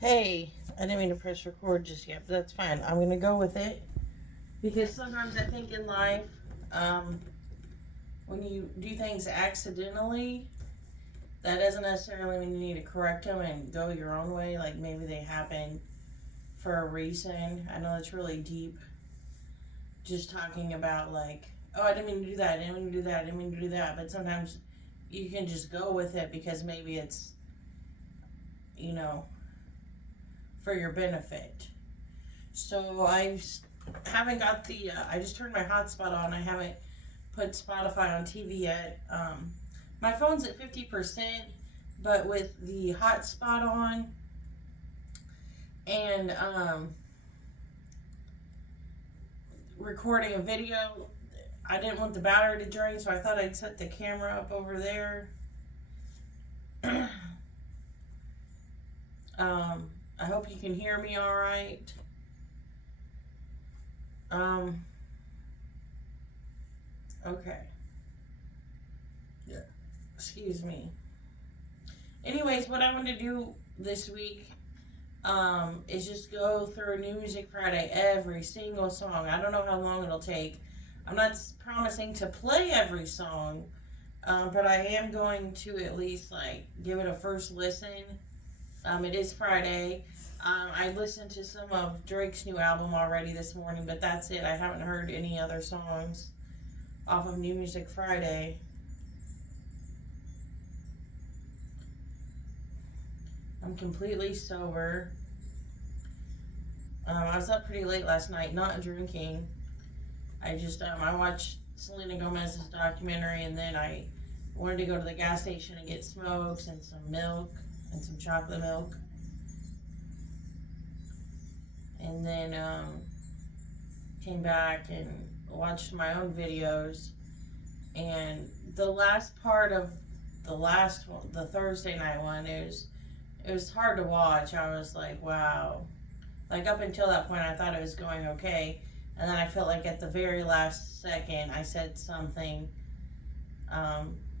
Hey, I didn't mean to press record just yet, but that's fine. I'm gonna go with it because sometimes I think in life, um, when you do things accidentally, that doesn't necessarily mean you need to correct them and go your own way. Like maybe they happen for a reason. I know it's really deep, just talking about like, oh, I didn't mean to do that. I didn't mean to do that. I didn't mean to do that. But sometimes you can just go with it because maybe it's, you know, for your benefit. So I haven't got the. I just turned my hotspot on. I haven't put Spotify on TV yet. My phone's at 50%, but with the hotspot on and recording a video, I didn't want the battery to drain, so I thought I'd set the camera up over there. I hope you can hear me all right. Um, okay. Yeah. Excuse me. Anyways, what I want to do this week is just go through New Music Friday, every single song. I don't know how long it'll take. I'm not promising to play every song, but I am going to at least like give it a first listen. It is Friday. I listened to some of Drake's new album already this morning, but that's it. I haven't heard any other songs off of New Music Friday. I'm completely sober. I was up pretty late last night, not drinking. I watched Selena Gomez's documentary, and then I wanted to go to the gas station and get smokes and some milk and some chocolate milk. And then came back and watched my own videos. And the last part of the Thursday night one, it was hard to watch. I was like, wow. Like up until that point, I thought it was going okay, and then I felt like at the very last second, I said something,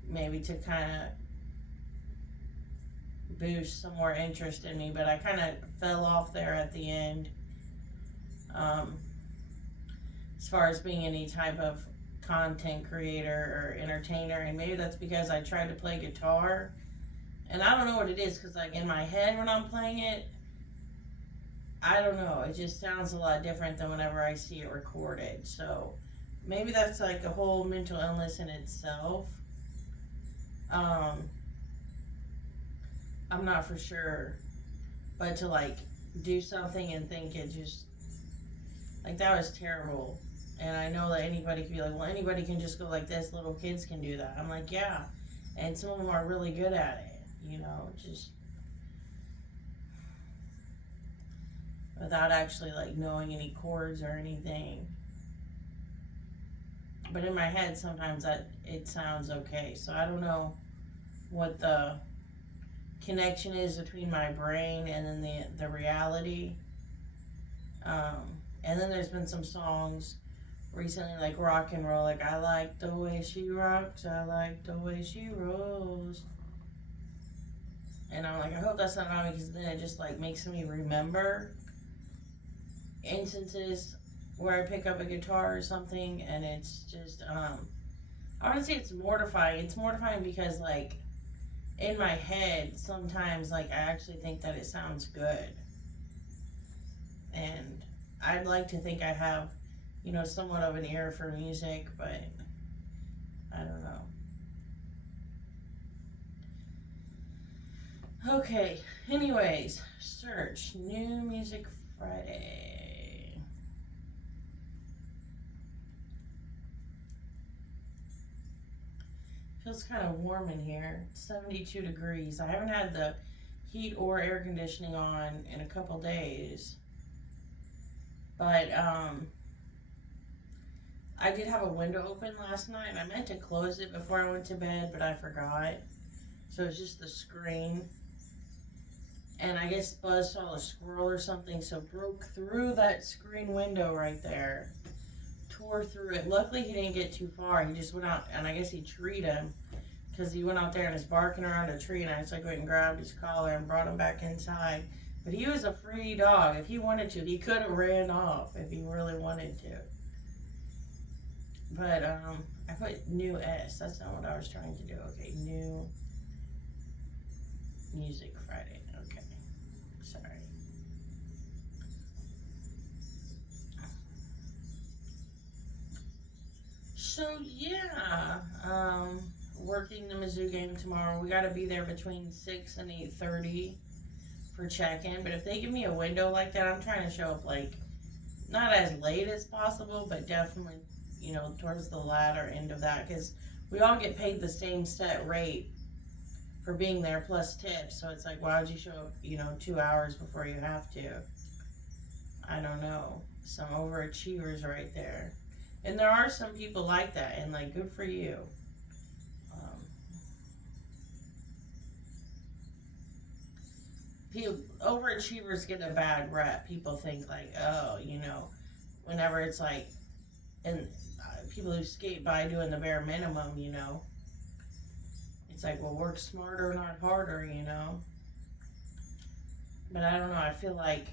maybe to kind of boost some more interest in me, but I kind of fell off there at the end. As far as being any type of content creator or entertainer, and maybe that's because I tried to play guitar, and I don't know what it is, because like in my head when I'm playing it, I don't know, it just sounds a lot different than whenever I see it recorded. So maybe that's like a whole mental illness in itself. I'm not for sure, but to like do something and think it just, like, that was terrible. And I know that anybody could be like, well, anybody can just go like this, little kids can do that. I'm like, yeah, and some of them are really good at it, just without actually like knowing any chords or anything. But in my head, sometimes it sounds okay. So I don't know what the connection is between my brain and then the reality. And then there's been some songs recently, like rock and roll, like I like the way she rocks, I like the way she rolls. And I'm like, I hope that's not on me, because then it just like makes me remember instances where I pick up a guitar or something, and it's just I wouldn't say it's mortifying. It's mortifying because like in my head sometimes like I actually think that it sounds good, and I'd like to think I have somewhat of an ear for music, but I don't know. Okay, anyways, search New Music Friday. Feels kind of warm in here. 72 degrees. I haven't had the heat or air conditioning on in a couple days. But I did have a window open last night, and I meant to close it before I went to bed, but I forgot. So it's just the screen. And I guess Buzz saw a squirrel or something, so broke through that screen window right there. Tore through it. Luckily, he didn't get too far. He just went out, and I guess he treed him, because he went out there and was barking around a tree, and I just like went and grabbed his collar and brought him back inside. But he was a free dog. If he wanted to, he could have ran off if he really wanted to. But I put new S. That's not what I was trying to do. Okay, new Music Friday. Okay, sorry. So yeah, working the Mizzou game tomorrow. We got to be there between 6 and 8:30 for check-in. But if they give me a window like that, I'm trying to show up like not as late as possible, but definitely, towards the latter end of that, because we all get paid the same set rate for being there plus tips. So it's like, why would you show up, 2 hours before you have to? I don't know. Some overachievers right there. And there are some people like that, and like, good for you. Overachievers get a bad rep. People think like, oh, whenever it's like, and people who skate by doing the bare minimum, it's like, well, work smarter, not harder, But I don't know. I feel like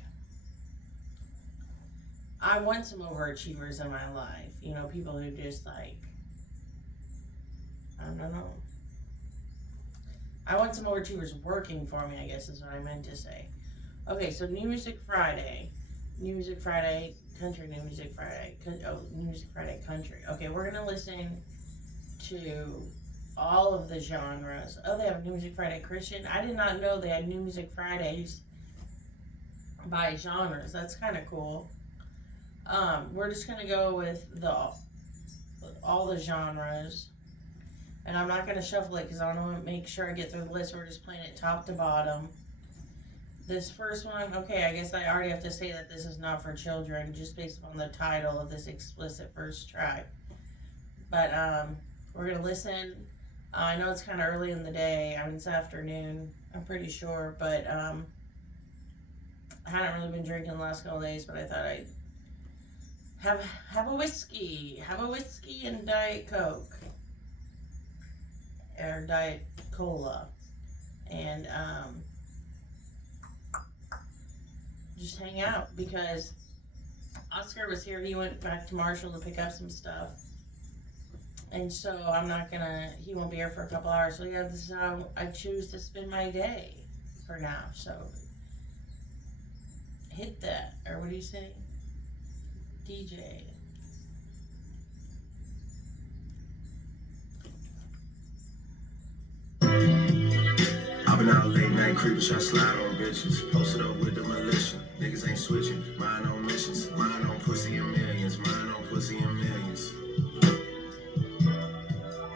I want some overachievers in my life. People who just like, I don't know. I want some overachievers working for me, I guess is what I meant to say. Okay, so New Music Friday. New Music Friday, Country, New Music Friday. New Music Friday, Country. Okay, we're going to listen to all of the genres. Oh, they have New Music Friday Christian. I did not know they had New Music Fridays by genres. That's kind of cool. We're just going to go with all the genres. And I'm not going to shuffle it because I want to make sure I get through the list. We're just playing it top to bottom. This first one, okay, I guess I already have to say that this is not for children, just based on the title of this explicit first track. But we're going to listen. I know it's kind of early in the day. It's afternoon, I'm pretty sure. But I hadn't really been drinking the last couple days, but I thought I'd have a whiskey. Have a whiskey and Diet Coke. Or Diet Cola. And just hang out, because Oscar was here. He went back to Marshall to pick up some stuff, and so he won't be here for a couple hours. So yeah, this is how I choose to spend my day for now. So hit that, or what do you say, DJ? I've been out late night creeping, try slide on bitches. Posted up with the militia. Niggas ain't switching. Mine on missions. Mine on pussy and millions. Mine on pussy and millions.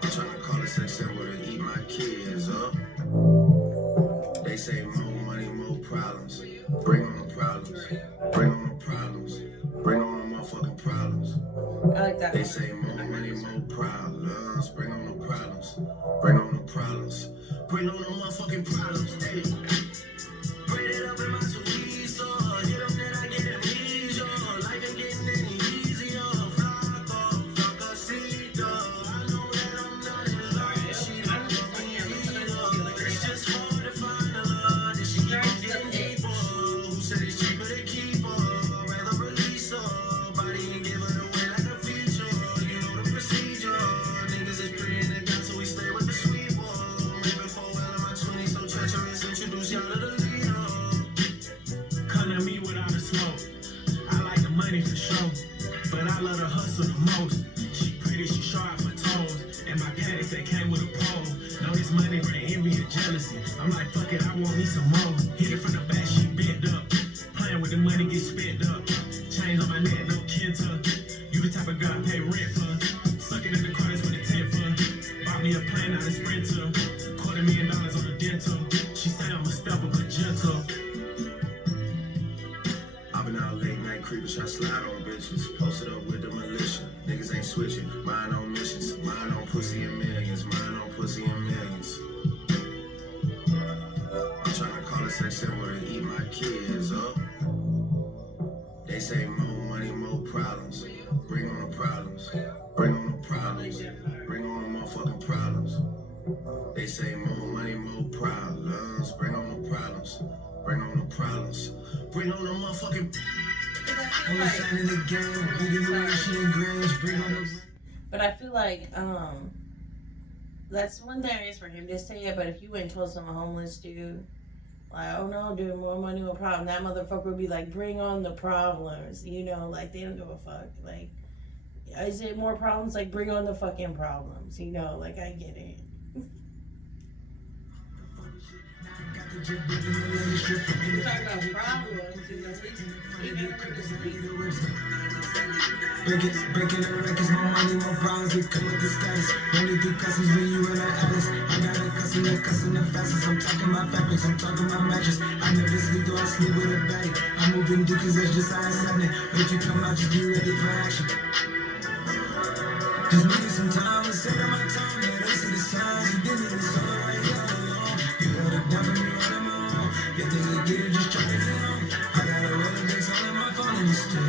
I'm trying to call a sex symbol to eat my kids up. They say more money, more problems. Bring on the problems. Bring on the problems. Bring on the motherfucking problems. I like that. They say more money, more problems. Bring on the problems. Bring on the problems. Bring on the motherfucking problems. Hey. Bring it up in my tweets. Hit them, then I get amnesia. Life ain't getting any easier. Flock off, fuck a seat. I know that I'm not in love. She don't need it. It's just hard to find a love that she keep getting deeper. Who said it's cheaper to keep her? Rather release her. Body and give it away like a feature. You know the procedure. Niggas is pretty in the gun, so we stay with the sweet boy. Maybe for well in my 20s, so treacherous. Introduce y'all to the leader. Come to me without a smoke. I like the money for sure, but I love the hustle the most. She pretty, she sharp for toes, and my panties that came with a pole. Know this money bring envy and jealousy. I'm like, fuck it, I want me some more. Hit it from the back, she bent up. Playing with the money, get spent up. Chains on my neck, no kinta. You the type of girl I pay rent for. Sucking in the corners with a tent for. Bought me a plane, not a sprinter. $250,000 on the dental. She say I'm a stepper, but gentle. I've been out late night creeping, try slide on bitches. Posted up with the militia. Niggas ain't switching. Mine on missions. Mine on pussy and millions. Mine on pussy and millions. I'm trying to call a sex symbol to eat my kids up. They say more money, more problems. Bring on the problems. Bring on the problems. Bring on the motherfucking problems. They say more money, more problems. Bring on the problems. Bring on the problems. Bring on the motherfucking. But I feel like that's one thing I guess for him to say it. But if you went and told some homeless dude, like, oh no, dude, more money, more problem, that motherfucker would be like, bring on the problems, you know, like they don't give a fuck. Like, is it more problems? Like, bring on the fucking problems, you know, like I get it. We're talking about problems, you know, Breaking the records, more money, more problems, we come with the status. Only do customs when you in the Alice. I got a custom the fastest. I'm talking about fabrics, I'm talking about mattress. I never sleep, though I sleep with a baddie. I'm moving dookies, that's just how it's happening. If you come out, just be ready for action. Just needed some time, let's set up my time. Yeah, they see the signs, you didn't even solo right here all alone. You held it down for me right on my own. You think you get it, just try to get on. I got a Rolodex all in my phone and you still.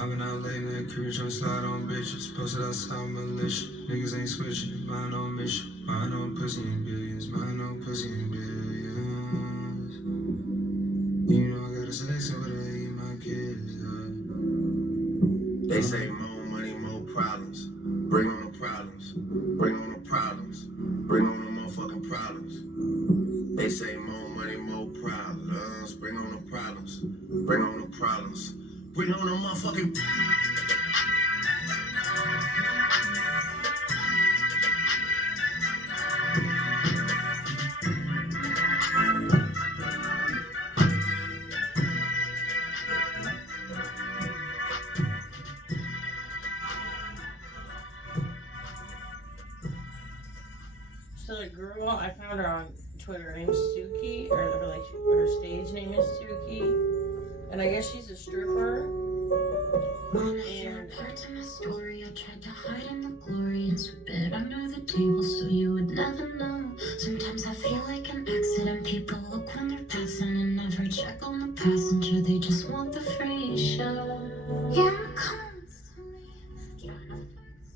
I've been out late night, creeping trying to slide on bitches. Posted outside with militia. Niggas ain't switching, mine on mission. Mine on pussy and billions, mine on pussy and billions. You know I gotta say so, but I eat my kids. They say more money, more problems. Bring on the problems. Bring on the problems. Bring on the motherfucking problems. They say more money, more problems. Bring on the problems. Bring on the problems. Bring on the motherfucking. So the girl, I found her on Twitter. Her name's Suki, or like her stage name is Suki, and I guess she's a stripper. Wanna hear a part of my story? I tried to hide in the glory and sweep it under the table so you would never know. Sometimes I feel like an accident. People look when they're passing and never check on the passenger. They just want the free show. Yeah, I'm constantly trying to find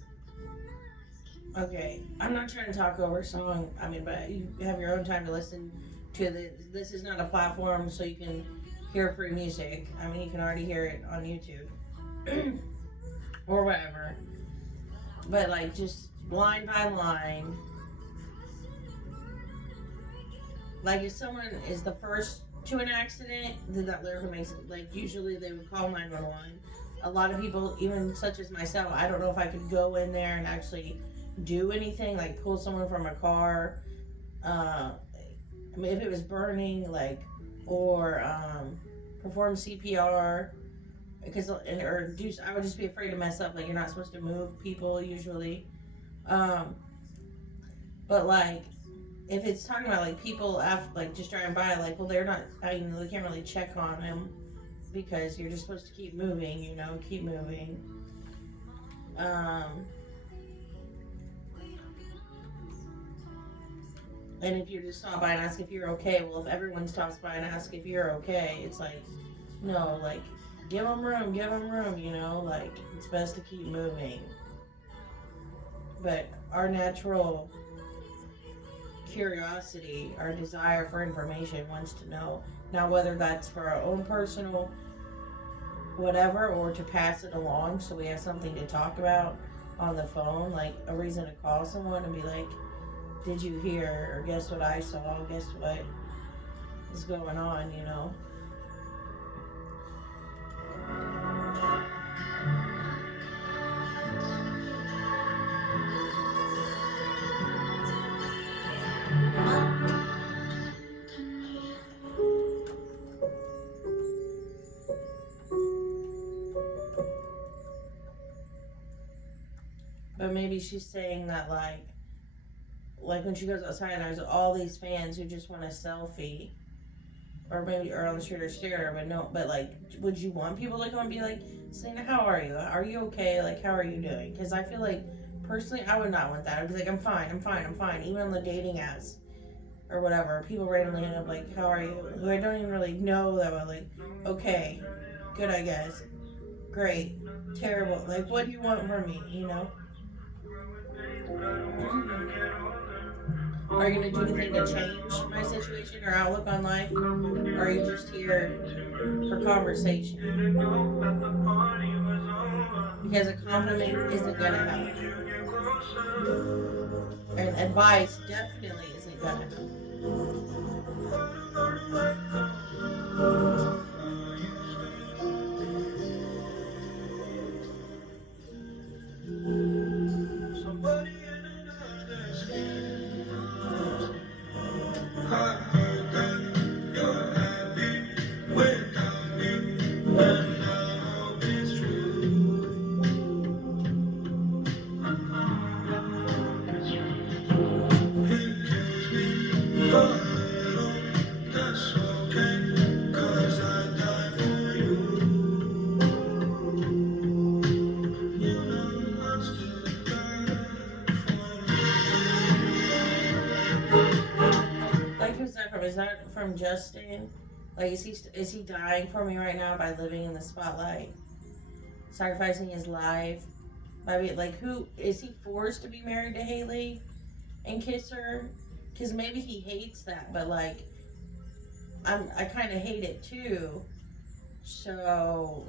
something nice. Okay, I'm not trying to talk over a song. I mean, but you have your own time to listen to this is not a platform so you can hear free music. I mean, you can already hear it on YouTube or whatever. But like, just line by line. Like, if someone is the first to an accident, then that lyrical makes it, like, usually they would call 911. A lot of people, even such as myself, I don't know if I could go in there and actually do anything, like pull someone from a car. I mean, if it was burning, like, or perform CPR, because I would just be afraid to mess up. Like, you're not supposed to move people usually, but like, if it's talking about like people after, like, just driving by, like, well, they're not. I mean, they can't really check on them because you're just supposed to keep moving. You know, keep moving. And if you just stop by and ask if you're okay, well, if everyone stops by and asks if you're okay, it's like, no, like, give them room, you know, like, it's best to keep moving. But our natural curiosity, our desire for information wants to know. Now, whether that's for our own personal whatever, or to pass it along so we have something to talk about on the phone, like a reason to call someone and be like, did you hear, or guess what I saw, guess what is going on, you know? But maybe she's saying that, like when she goes outside, there's all these fans who just want a selfie, or maybe or on the street or stare, but no, but like, would you want people to come and be like, Selena, how are you? Are you okay? Like, how are you doing? Because I feel like, personally, I would not want that. I'd be like, I'm fine. Even on the dating apps or whatever, people randomly end up like, how are you? Who I don't even really know that well, like, okay, good, I guess, great, terrible. Like, what do you want from me? You know? Are you gonna do anything to change my situation or outlook on life? Or are you just here for conversation? Because a compliment isn't gonna help. And advice definitely isn't gonna help. Like, who's that from? Is that from Justin? Like, is he dying for me right now by living in the spotlight, sacrificing his life? Like, who is he forced to be married to Haley and kiss her? Because maybe he hates that, but like, I kind of hate it too. So,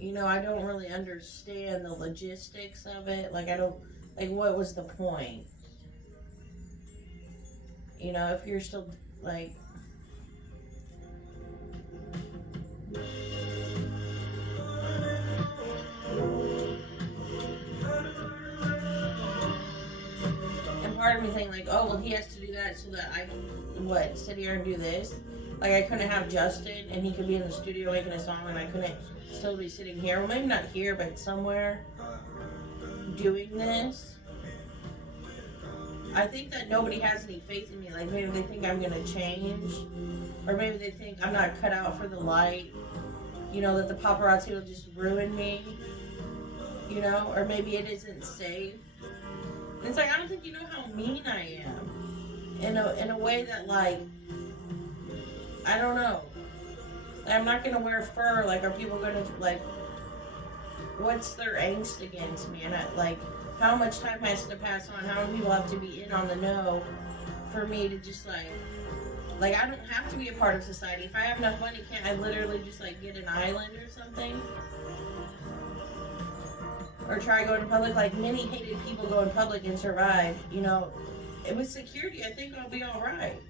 I don't really understand the logistics of it. Like, I don't like what was the point? If you're still like. And part of me thinking like, oh well, he has to do that so that I can sit here and do this. Like, I couldn't have Justin and he could be in the studio making a song and I couldn't still be sitting here. Well, maybe not here, but somewhere doing this. I think that nobody has any faith in me. Like, maybe they think I'm gonna change, or maybe they think I'm not cut out for the light. That the paparazzi will just ruin me. Or maybe it isn't safe. And it's like, I don't think you know how mean I am. In a way that, like, I don't know. I'm not gonna wear fur. Like, are people gonna, like, what's their angst against me? And how much time has to pass on? How many people have to be in on the know for me to just like I don't have to be a part of society. If I have enough money, can't I literally just get an island or something? Or try going in public? Like, many hated people go in public and survive. With security, I think I'll be all right.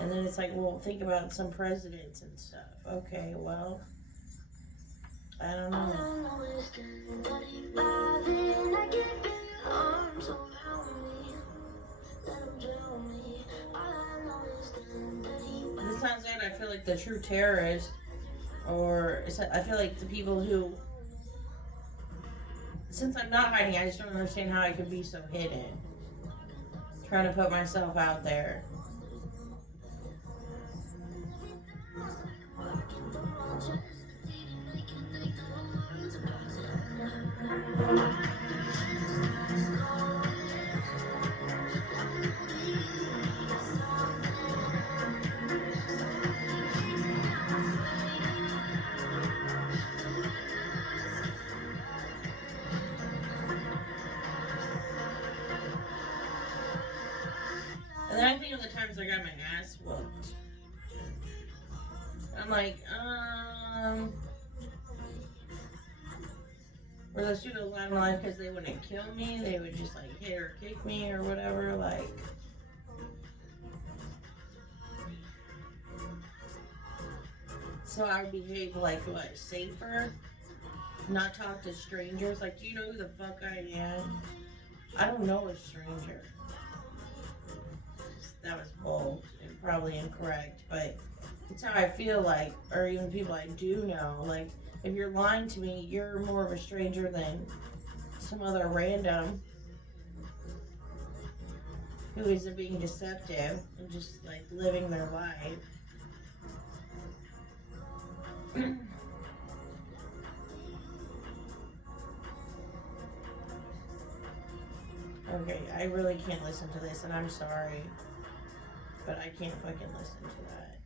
And then it's like, well, think about some presidents and stuff. Okay, well, I don't know. This sounds bad. I feel like the true terrorist, or I feel like the people who, since I'm not hiding, I just don't understand how I could be so hidden. Trying to put myself out there. And then I think of the times I got my ass whooped. I'm like, were those people alive in life because they wouldn't kill me? They would just hit or kick me or whatever, So I would behave safer? Not talk to strangers? Do you know who the fuck I am? I don't know a stranger. That was bold and probably incorrect, but it's how I feel or even people I do know. If you're lying to me, you're more of a stranger than some other random who isn't being deceptive and just living their life. Okay, I really can't listen to this, and I'm sorry. but I can't fucking listen to that.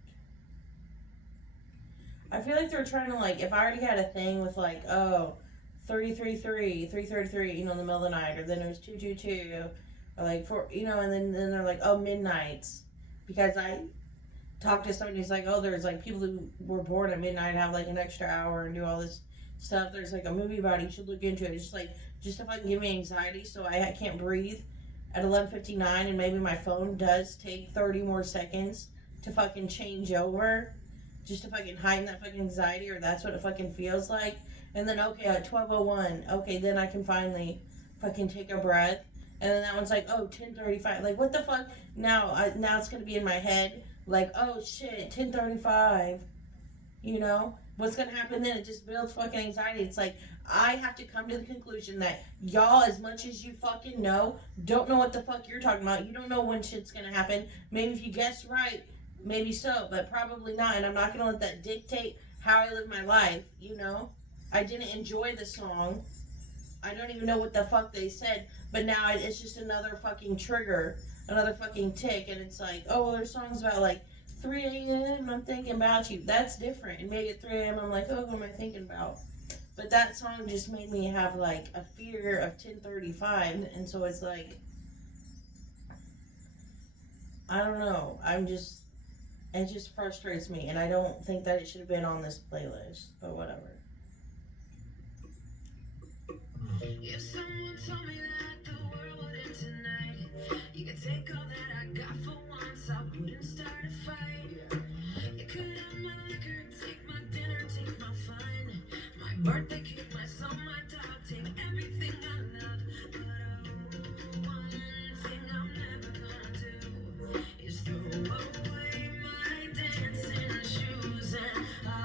I feel like they're trying to, like, if I already had a thing with, like, oh, 333, 333, you know, in the middle of the night, or then it was 222, or like, four, you know, and then they're like, oh, midnights. Because I talked to somebody who's like, oh, there's like people who were born at midnight have like an extra hour and do all this stuff. There's like a movie about it. You should look into it. It's just to fucking give me anxiety so I can't breathe at 11:59, and maybe my phone does take 30 more seconds to fucking change over just to fucking heighten that fucking anxiety, or that's what it fucking feels like. And then, okay, at 12:01, okay, then I can finally fucking take a breath. And then that one's like, oh, 10:35. Like, what the fuck? Now it's going to be in my head. Like, oh, shit, 10:35. You know? What's going to happen then? It just builds fucking anxiety. It's like, I have to come to the conclusion that y'all, as much as you fucking know, don't know what the fuck you're talking about. You don't know when shit's going to happen. Maybe if you guess right, maybe so, but probably not. And I'm not going to let that dictate how I live my life, you know? I didn't enjoy the song. I don't even know what the fuck they said, but now it's just another fucking trigger, another fucking tick, and it's like, oh, well, there's songs about like 3 a.m. I'm thinking about you. That's different. And maybe at 3 a.m. I'm like, oh, what am I thinking about? But that song just made me have like a fear of 10:35, and so it's like, I don't know. It just frustrates me, and I don't think that it should have been on this playlist, but whatever. If someone told me that the world would end tonight, you could take all that I got for once, I wouldn't start a fight. You could have my liquor, take my dinner, take my fun, my birthday cake, my soul, my dog, take everything I love. But one thing I'm never gonna do is throw away my dancing shoes. And oh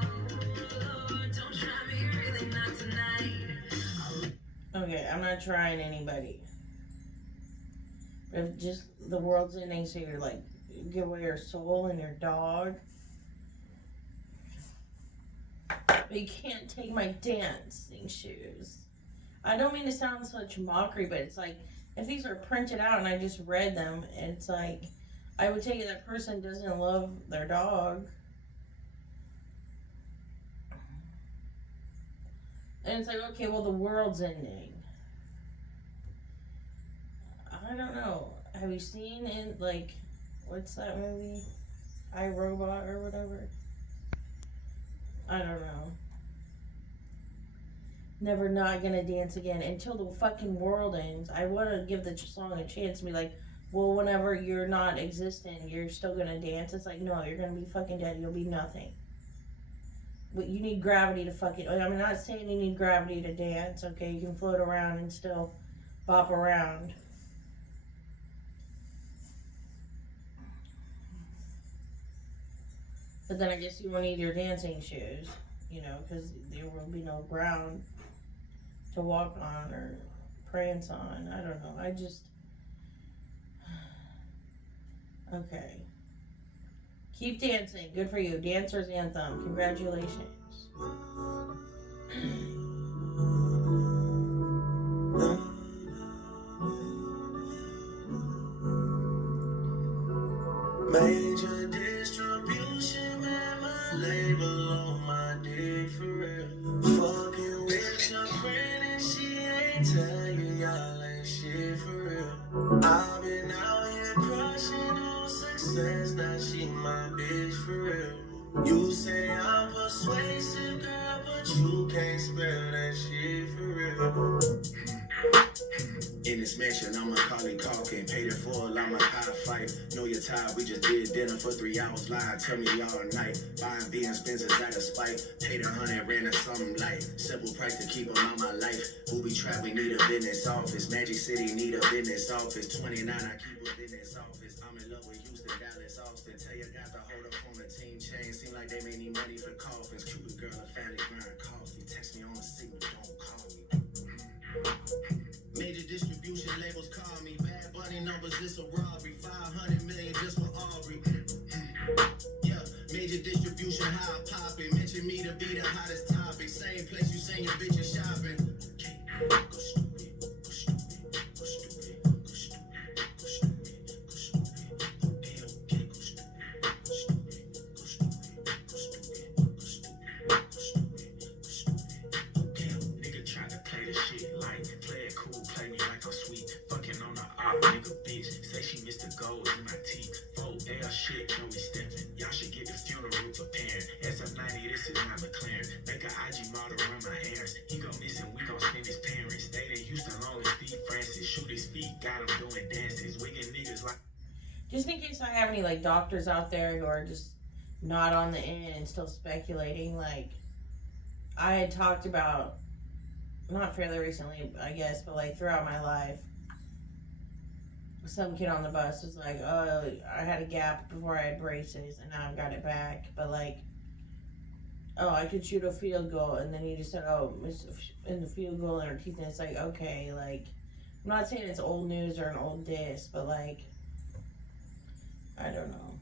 Lord, don't try me, really not tonight. Okay, I'm not trying anybody. But if just the world's ending, so you're like, you give away your soul and your dog. But you can't take my dancing shoes. I don't mean to sound such mockery, but it's like, if these are printed out and I just read them, it's like, I would take it that person doesn't love their dog. And it's like, okay, well, the world's ending. I don't know. Have you seen it, like, what's that movie? I, Robot or whatever? I don't know. Never Not Gonna Dance Again until the fucking world ends. I want to give the song a chance and be like, well, whenever you're not existing, you're still gonna dance. It's like, no, you're gonna be fucking dead. You'll be nothing. But you need gravity to fucking... I'm not saying you need gravity to dance, okay? You can float around and still bop around. But then I guess you won't need your dancing shoes, you know, because there will be no ground to walk on or prance on. I don't know. I just... Okay. Keep dancing. Good for you. Dancer's Anthem. Congratulations. Major distribution, man, my label on my dick for real. Fucking with your friend and she ain't tell you y'all ain't shit for real. I've been out here crushing on success, now she my bitch for real. You say I'm persuasive, girl, but you can't spell that shit for real. In this mansion, I'm Macaulay Culkin. Paid it full, I'm a high fight. Know you're tired, we just did dinner for 3 hours live. Tell me all night. Buying being Spencer's out of spite. Paid 100, ran to something light. Simple price to keep them out my life. Booby trap, we need a business office. Magic City need a business office. 29, I keep a business office. I'm in love with Houston, Dallas, Austin. Tell you got the hold up on the team chain. Seem like they may need money for coffins. Cupid girl, a family grind coffee. Text me on the signal, don't call me. Major distribution labels call me. Bad Bunny numbers, this a robbery. 500 million just for Aubrey. Yeah, major distribution, how I pop it. Mention me to be the hottest topic. Same place you send your bitches shopping. Go stupid, go stupid, go stupid, go stupid, go stupid, go stupid. Okay, go stupid. many like doctors out there who are just not on the in and still speculating. Like I had talked about, not fairly recently, I guess, but like throughout my life, some kid on the bus was like, "Oh, I had a gap before I had braces, and now I've got it back." But like, oh, I could shoot a field goal, and then he just said, "Oh, in the field goal in her teeth," and it's like, okay, like, I'm not saying it's old news or an old diss, but like, I don't know.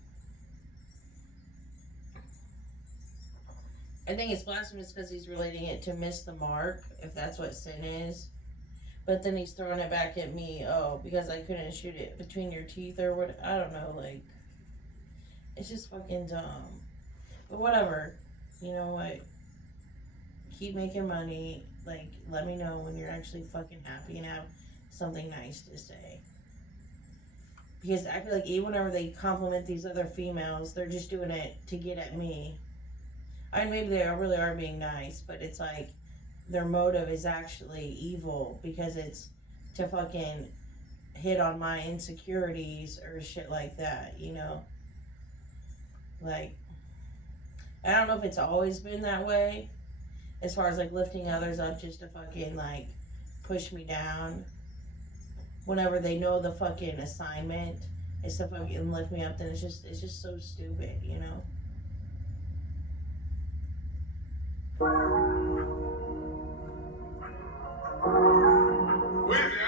I think it's blasphemous because he's relating it to miss the mark, if that's what sin is. But then he's throwing it back at me, oh, because I couldn't shoot it between your teeth or what. I don't know, like, it's just fucking dumb. But whatever. You know what? Keep making money. Like, let me know when you're actually fucking happy and have something nice to say. Because I feel like even whenever they compliment these other females, they're just doing it to get at me. I mean, maybe they really are being nice, but it's like their motive is actually evil because it's to fucking hit on my insecurities or shit like that, you know? Like, I don't know if it's always been that way as far as like lifting others up just to fucking like push me down. Whenever they know the fucking assignment is to fucking lift me up, then it's just so stupid, you know? Where's that?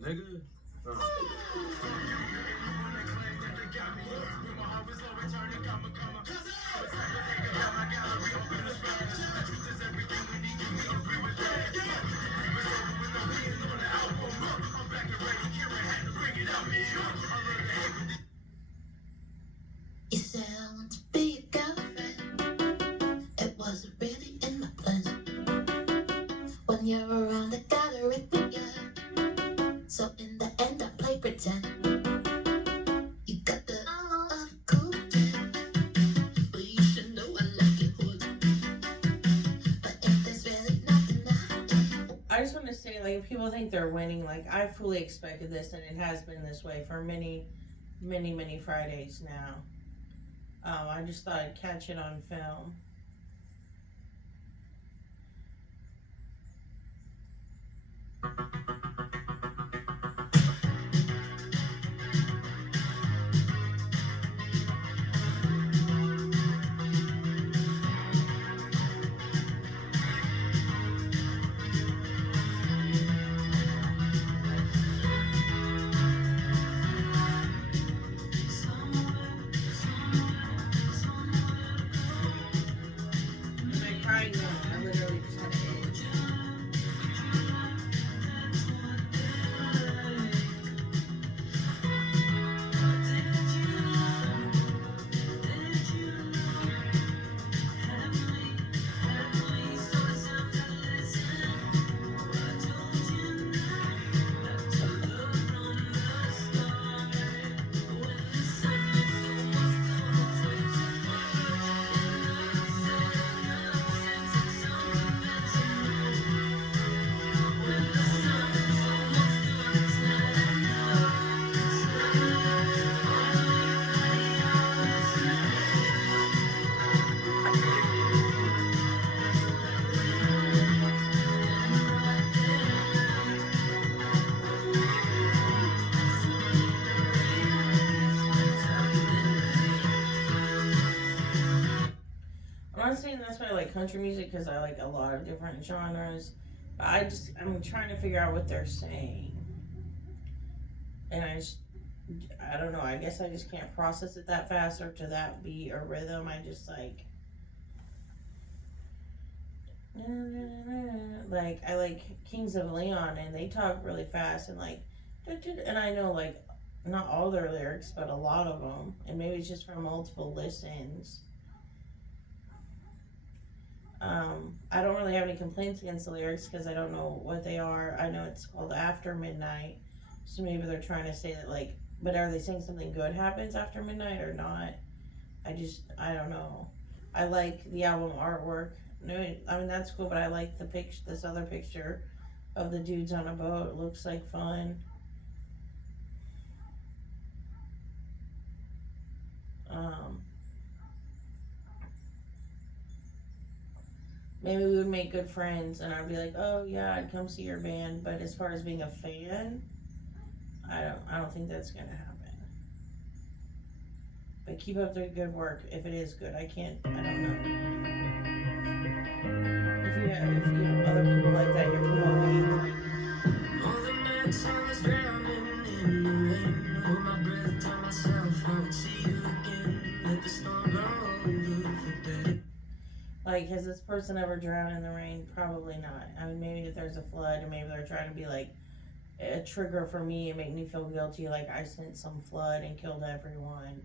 Nigga. You said I want to be your girlfriend. It wasn't really in my plans. When you're around, I gotta repeat you. So in the end, I play pretend. You got the cool trend. But you should know I like it hood. But if there's really nothing I just want to say, like, if people think they're winning, like, I fully expected this, and it has been this way for many, many, many Fridays now. I just thought I'd catch it on film. Am I crying now? I literally just had an itch. I'm not saying that's why I like country music, because I like a lot of different genres. But I'm trying to figure out what they're saying. And I don't know, I guess I just can't process it that fast or to that beat or rhythm. I just like I like Kings of Leon, and they talk really fast, and and I know like not all their lyrics, but a lot of them, and maybe it's just from multiple listens. I don't really have any complaints against the lyrics because I don't know what they are. I know it's called After Midnight, so maybe they're trying to say that like, but are they saying something good happens after midnight or not? I don't know. I like the album artwork. No, I mean that's cool, but I like the picture. This other picture of the dudes on a boat. It looks like fun. Um, Maybe we would make good friends, and I'd be like, oh yeah, I'd come see your band. But as far as being a fan, I don't think that's gonna happen. But keep up the good work if it is good. I don't know. If you have other people like that you're promoting. All the nights I was drowning in the rain. Hold my breath, tell myself I would see you again. Let the storm blow over, forget it. Like, has this person ever drowned in the rain? Probably not. I mean, maybe if there's a flood, and maybe they're trying to be like a trigger for me and make me feel guilty, like I sent some flood and killed everyone.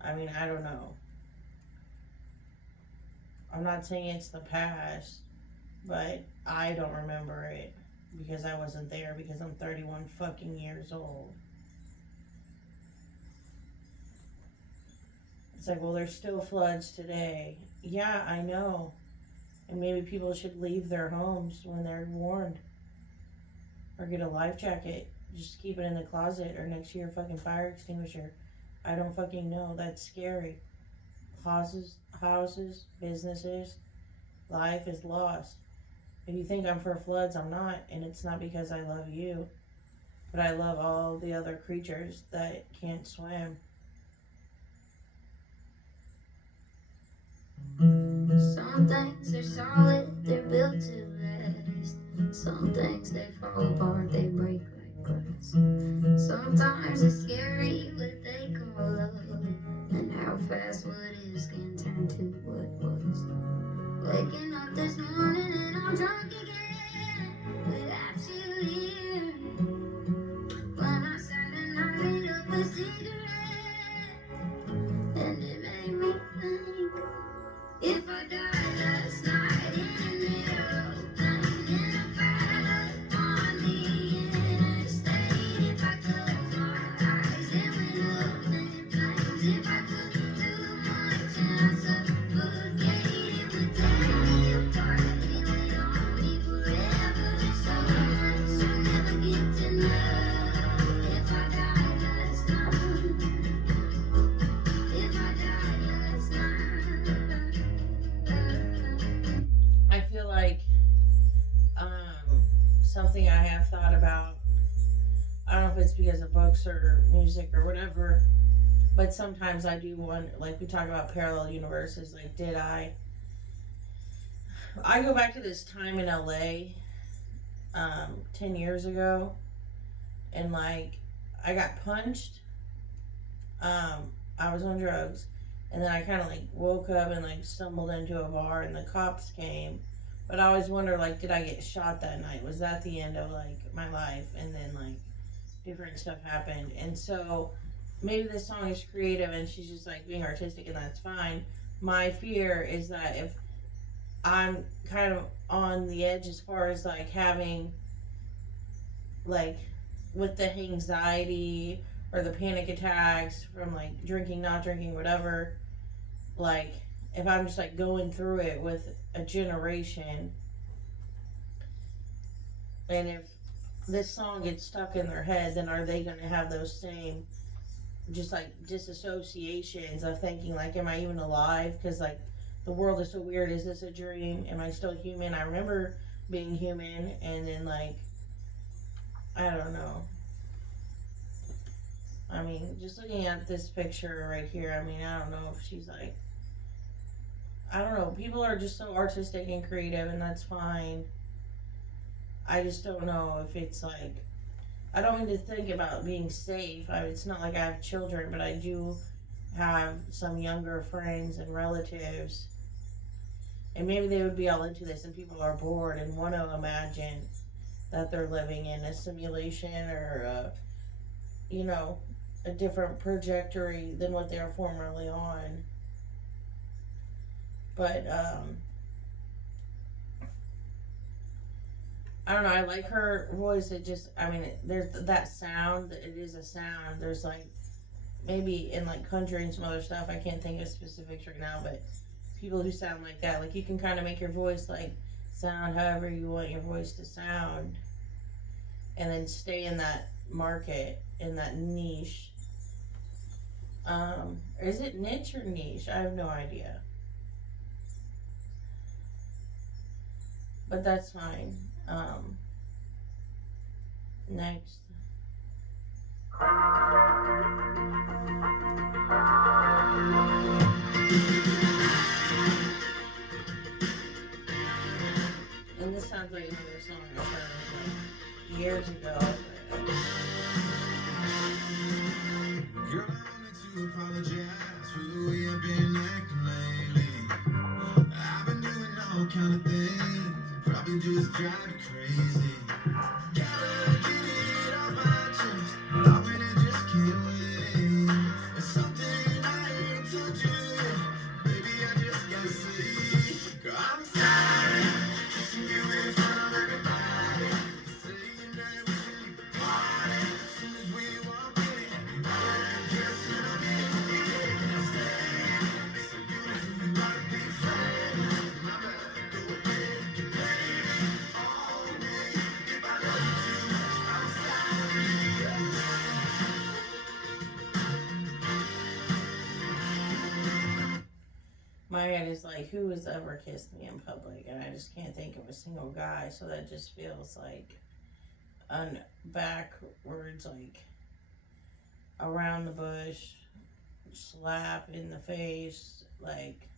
I mean, I don't know. I'm not saying it's the past, but I don't remember it because I wasn't there because I'm 31 fucking years old. It's like, well, there's still floods today. Yeah, I know. And maybe people should leave their homes when they're warned. Or get a life jacket. Just keep it in the closet or next to your fucking fire extinguisher. I don't fucking know. That's scary. Houses, businesses, life is lost. If you think I'm for floods, I'm not. And it's not because I love you. But I love all the other creatures that can't swim. Some things are solid, they're built to last. Some things they fall apart, they break like glass. Sometimes it's scary what they call love, and how fast what is can turn to what was. Waking up this morning and I'm drunk again, without you here. When I sat and I lit up a cigarette, and it made me think. If I died last night in the aeroplane, in a pilot on the interstate, if I closed my eyes and went up in flames, if I took too much and I suffocated, it would tear me apart, it would haunt me forever. So much I never get to know. If I died last night, if I died last night. I feel like something I have thought about. I don't know if it's because of books or music or whatever, but sometimes I do wonder. Like we talk about parallel universes. Like, did I go back to this time in LA 10 years ago, and like I got punched. I was on drugs, and then I kind of like woke up and like stumbled into a bar, and the cops came. But I always wonder, like, did I get shot that night? Was that the end of like my life? And then like different stuff happened, and so maybe this song is creative and she's just like being artistic, and that's fine. My fear is that if I'm kind of on the edge as far as like having like with the anxiety or the panic attacks from like drinking, not drinking, whatever, like if I'm just like going through it with a generation, and if this song gets stuck in their head, then are they going to have those same just like disassociations of thinking like, am I even alive? Because like the world is so weird. Is this a dream? Am I still human? I remember being human, and then like I don't know. I mean, just looking at this picture right here, I mean, I don't know if she's like, I don't know. People are just so artistic and creative, and that's fine. I just don't know if it's like, I don't mean to think about being safe. It's not like I have children, but I do have some younger friends and relatives. And maybe they would be all into this, and people are bored and want to imagine that they're living in a simulation or, a different trajectory than what they were formerly on. But, I don't know. I like her voice. There's that sound. It is a sound. There's like, maybe in like country and some other stuff. I can't think of specifics right now, but people who sound like that, like you can kind of make your voice like sound however you want your voice to sound, and then stay in that market, in that niche. Is it niche or niche? I have no idea. But that's fine. Next. And this sounds like another song I heard like years ago. Girl, I wanted to apologize for the way I've been acting lately. I've been doing all kind of things, probably just drive you crazy. Gotta get it off my chest, knowing I just can't wait. It's something I ain't told you yet, baby, I just gotta say, girl, I'm sorry, kissing you in front of everybody, saying that we should leave the party, as soon as we walk in it, everybody guessing I'm in it, and I say, it's so beautiful, you ought to be famous, my bad, go ahead, you play me all day, if I love you too much, I'm sorry, My head is like, who has ever kissed me in public? And I just can't think of a single guy, so that just feels like backwards, like around the bush, slap in the face, like,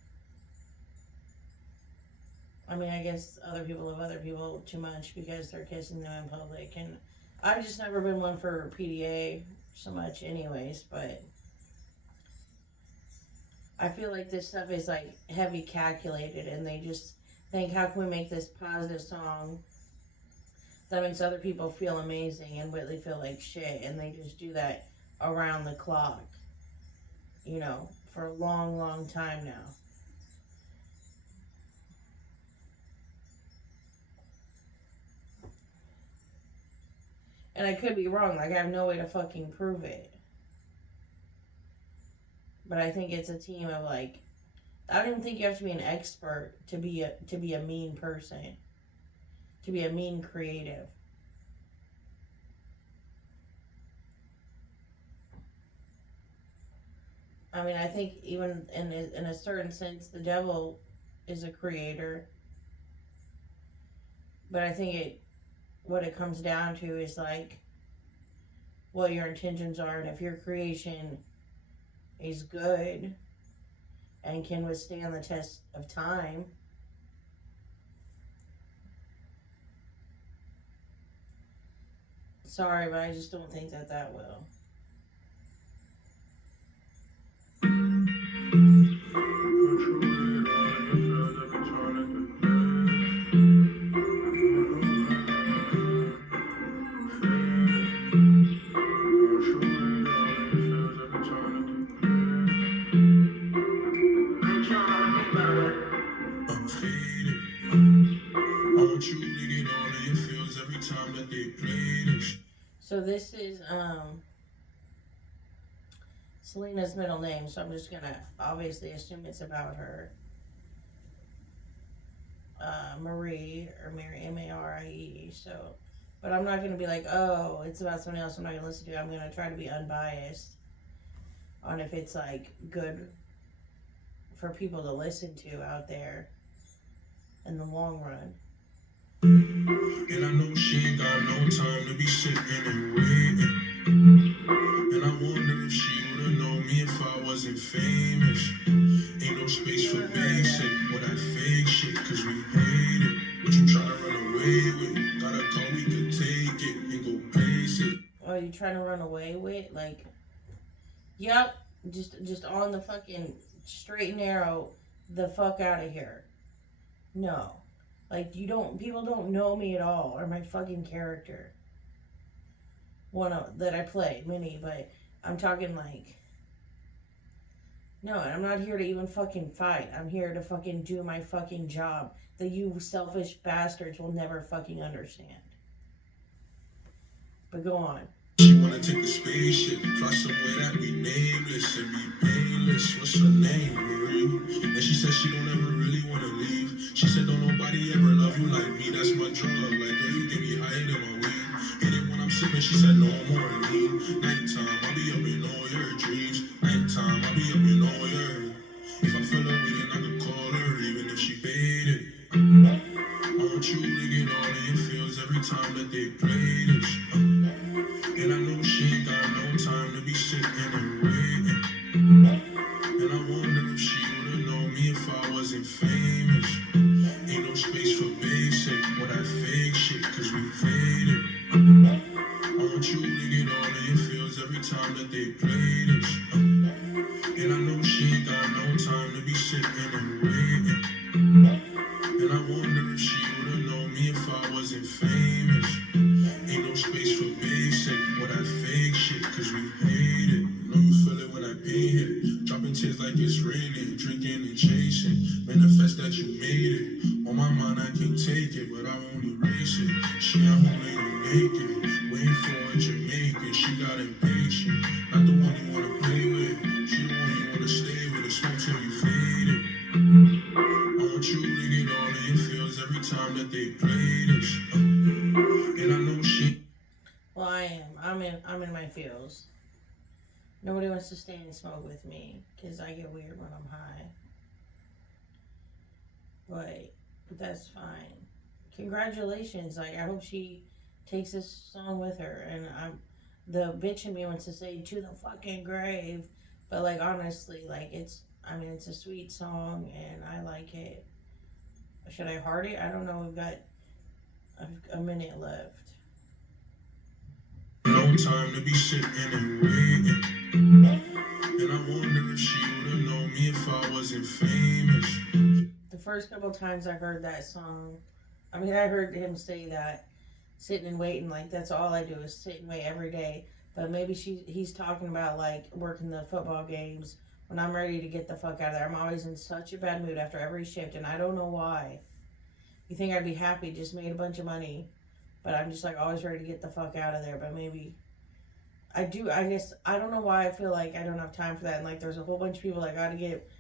I mean, I guess other people love other people too much because they're kissing them in public, and I've just never been one for PDA so much anyways, but I feel like this stuff is like heavy calculated, and they just think, how can we make this positive song that makes other people feel amazing and Whitley feel like shit, and they just do that around the clock, for a long, long time now. And I could be wrong, like I have no way to fucking prove it. But I think it's a team of like, I don't even think you have to be an expert to be a mean person, to be a mean creative. I mean, I think even in a certain sense, the devil is a creator. But I think what it comes down to is like what your intentions are, and if your creation is good and can withstand the test of time, sorry, but I just don't think that will. So this is Selena's middle name, so I'm just gonna obviously assume it's about her. Marie, or Mary, Marie. So, but I'm not gonna be like, oh, it's about someone else I'm not gonna listen to. I'm gonna try to be unbiased on if it's like good for people to listen to out there in the long run. And I know she ain't got no time to be sitting and waiting. And I wonder oh, you trying to run away with? Like, yep, just on the fucking straight and narrow, the fuck out of here. No. Like, people don't know me at all, or my fucking character. That I played, many, but I'm talking like, no, I'm not here to even fucking fight. I'm here to fucking do my fucking job that you selfish bastards will never fucking understand. But go on. She wanna take the spaceship, fly somewhere that be nameless and be painless. What's her name, Marie? And she said she don't ever really wanna leave. She said don't nobody ever love you like me. That's my drug. Like girl, you get me higher than my weed. Hit it when I'm sipping. She said no more than me. Nighttime, I'll be up in all your dreams. Nighttime, I'll be up in all your. If I feel her way, then I could call her, even if she paid it. I want you to get all of your feels every time that they play this. And I know she ain't got no time to be sitting and waiting. And I wonder if she would've known me if I wasn't famous. Ain't no space for basic or that fake shit, cause we faded. I want you to get all of your feels every time that they play this. And I know she ain't got no time to be sitting and waiting. And I wonder if she would've known me if I wasn't famous. Ain't no space for basic or that fake shit, cause we hate it. Know you feel it when I pain hit. Dropping tears like it's raining, drinking and chasing. Manifest that you made it. On my mind I can't take it, but I won't erase it. She at home laying naked, waiting for a Jamaican. She got impatient, not the one you wanna play with. She the one you wanna stay with and smoke till you faded. I want you to get all of your feels every time that they play this. And I know she. Well, I am. I'm in my feels. Nobody wants to stay and smoke with me because I get weird when I'm high. But that's fine. Congratulations. Like, I hope she takes this song with her. And the bitch in me wants to say to the fucking grave. But like, honestly, like, it's a sweet song and I like it. Should I heart it? I don't know. We've got a minute left. No time to be sitting and waiting. And I wonder if she would've known me if I wasn't famous. The first couple times I heard that song, I heard him say that, sitting and waiting, like that's all I do is sit and wait every day. But maybe he's talking about like working the football games when I'm ready to get the fuck out of there. I'm always in such a bad mood after every shift, and I don't know why. You think I'd be happy, just made a bunch of money, but I'm just like always ready to get the fuck out of there. But maybe I do. I guess I don't know why I feel like I don't have time for that. And like there's a whole bunch of people that got to get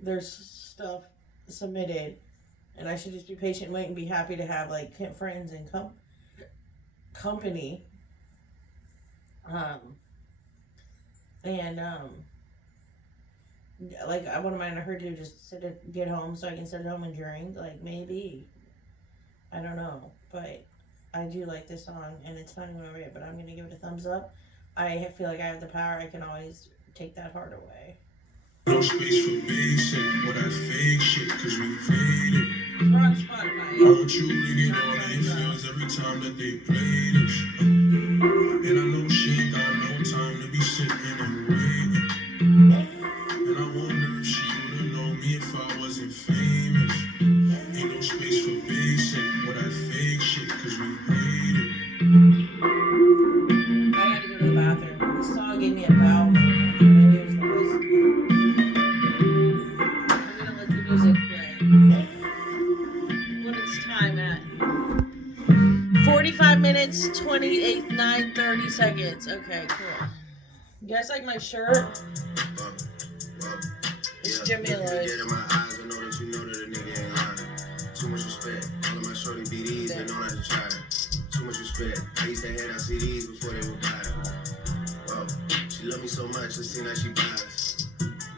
their stuff submitted, and I should just be patient and wait and be happy to have like friends and company. Like I wouldn't mind her to just get home so I can sit at home and drink. Like maybe, I don't know, but I do like this song and it's not even over yet. But I'm gonna give it a thumbs up. I feel like I have the power. I can always take that heart away. No space for basic or that fake shit, cause we faded. We're on Spotify. I want you to get all of your feels every time that they play this. And I know she ain't got no time to be sitting and waiting. And I wonder if she would've known me if I wasn't famous. Ain't no space for basic or that fake shit, cause we hate it. I gotta go to the bathroom. This song gave me a bowel movement. Maybe it was the whiskey. I'm gonna let the music play. What is time at? 45 minutes, 30 seconds. Okay, cool. You guys like my shirt? It's Jamila's. Get in my eyes, I know that you know that a nigga ain't lying. Too much respect. All of my shorty BDs, they know not to try. Too much respect. I used to hand out CDs before they were buy. Whoa, she love me so much, let's see now she buys.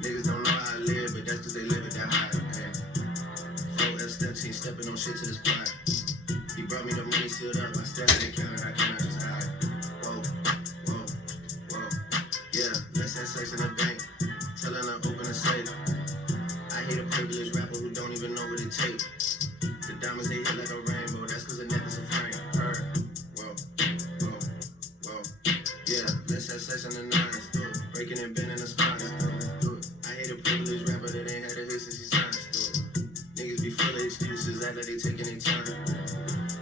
Niggas don't know how I live, but that's cause they live it that high. Okay. 4 steps, ain't stepping on shit to this pride. He brought me the money sealed up, I still had to count it, I cannot just hide. Whoa, whoa, whoa. Yeah, let's have sex in the bank. Tell her not open a safe. I hate a privileged rapper who don't even know what it takes. The diamonds they hit like a rainbow, that's cause the necklace a frame. Her, whoa, whoa, whoa. in the nines. Breaking and bending the spines. I hate a privileged rapper that ain't had a hit since he signed. Niggas be full of excuses, act like they taking their time.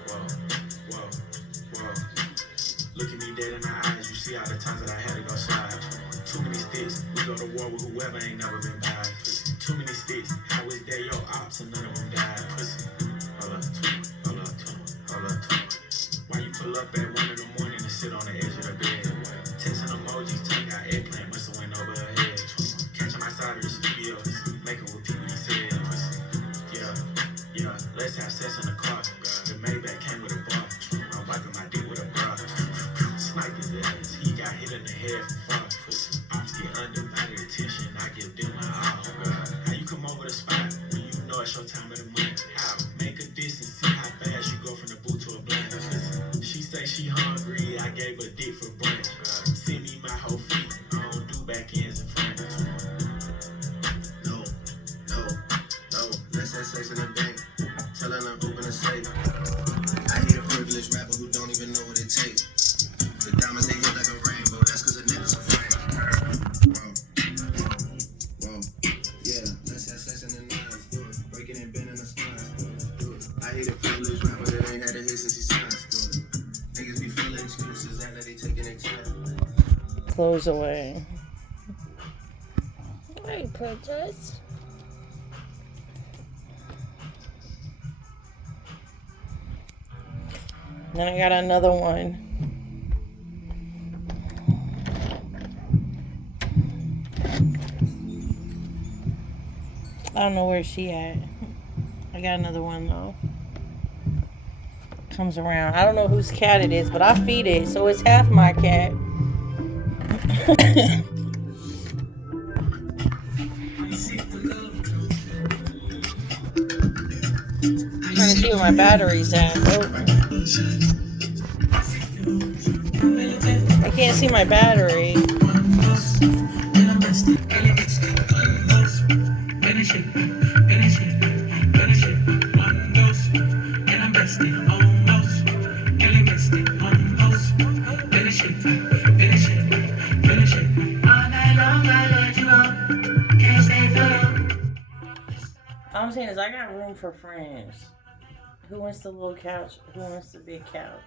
Whoa, whoa, whoa. Look at me dead in the eyes, you see all the times that I had to go slide. Too many sticks, we go to war with whoever ain't never been by. Pussy. Too many sticks, how is that your ops and none of them died? Pussy. Hold up, hold up, hold up. Why you pull up at 1 in the morning and sit on the edge of the bed? Texting emojis, tongue got eggplant, must have went over her head. Catch him outside of the studio, making what people he said. Pussy. Yeah, let's have sex in the car. The Maybach came with a bar. I'm wiping my dick with a bra. Snipe his ass, he got hit in the head from far. Pussy. Ops get undivided attention, I give them my all. How you come over the spot when you know it's your time of the month? How? Make a diss and see how fast you go from the boot to a blunt. She say she hungry, I gave her dick for brunch. Send me my whole feet, I don't do back ends and fronts. No, let's have sex in the bank. Tell her to open a safe. I hate a privileged rapper who don't even know what it takes. The diamonds they hit like a rainbow, that's cause the niggas are afraid. Whoa, yeah, let's have sex in the nines. Breaking and bending the spines. I hate a privileged rapper that ain't had a hit since he signed. Niggas be full of excuses, act like they taking their time. Close away. Hey, princess. Then I got another one. I don't know where she at. I got another one though. Comes around. I don't know whose cat it is, but I feed it, so it's half my cat. Trying to see where my battery's at. Oh. I can't see my battery. All I'm saying is I got room for friends. Who wants the little couch? Who wants the big couch?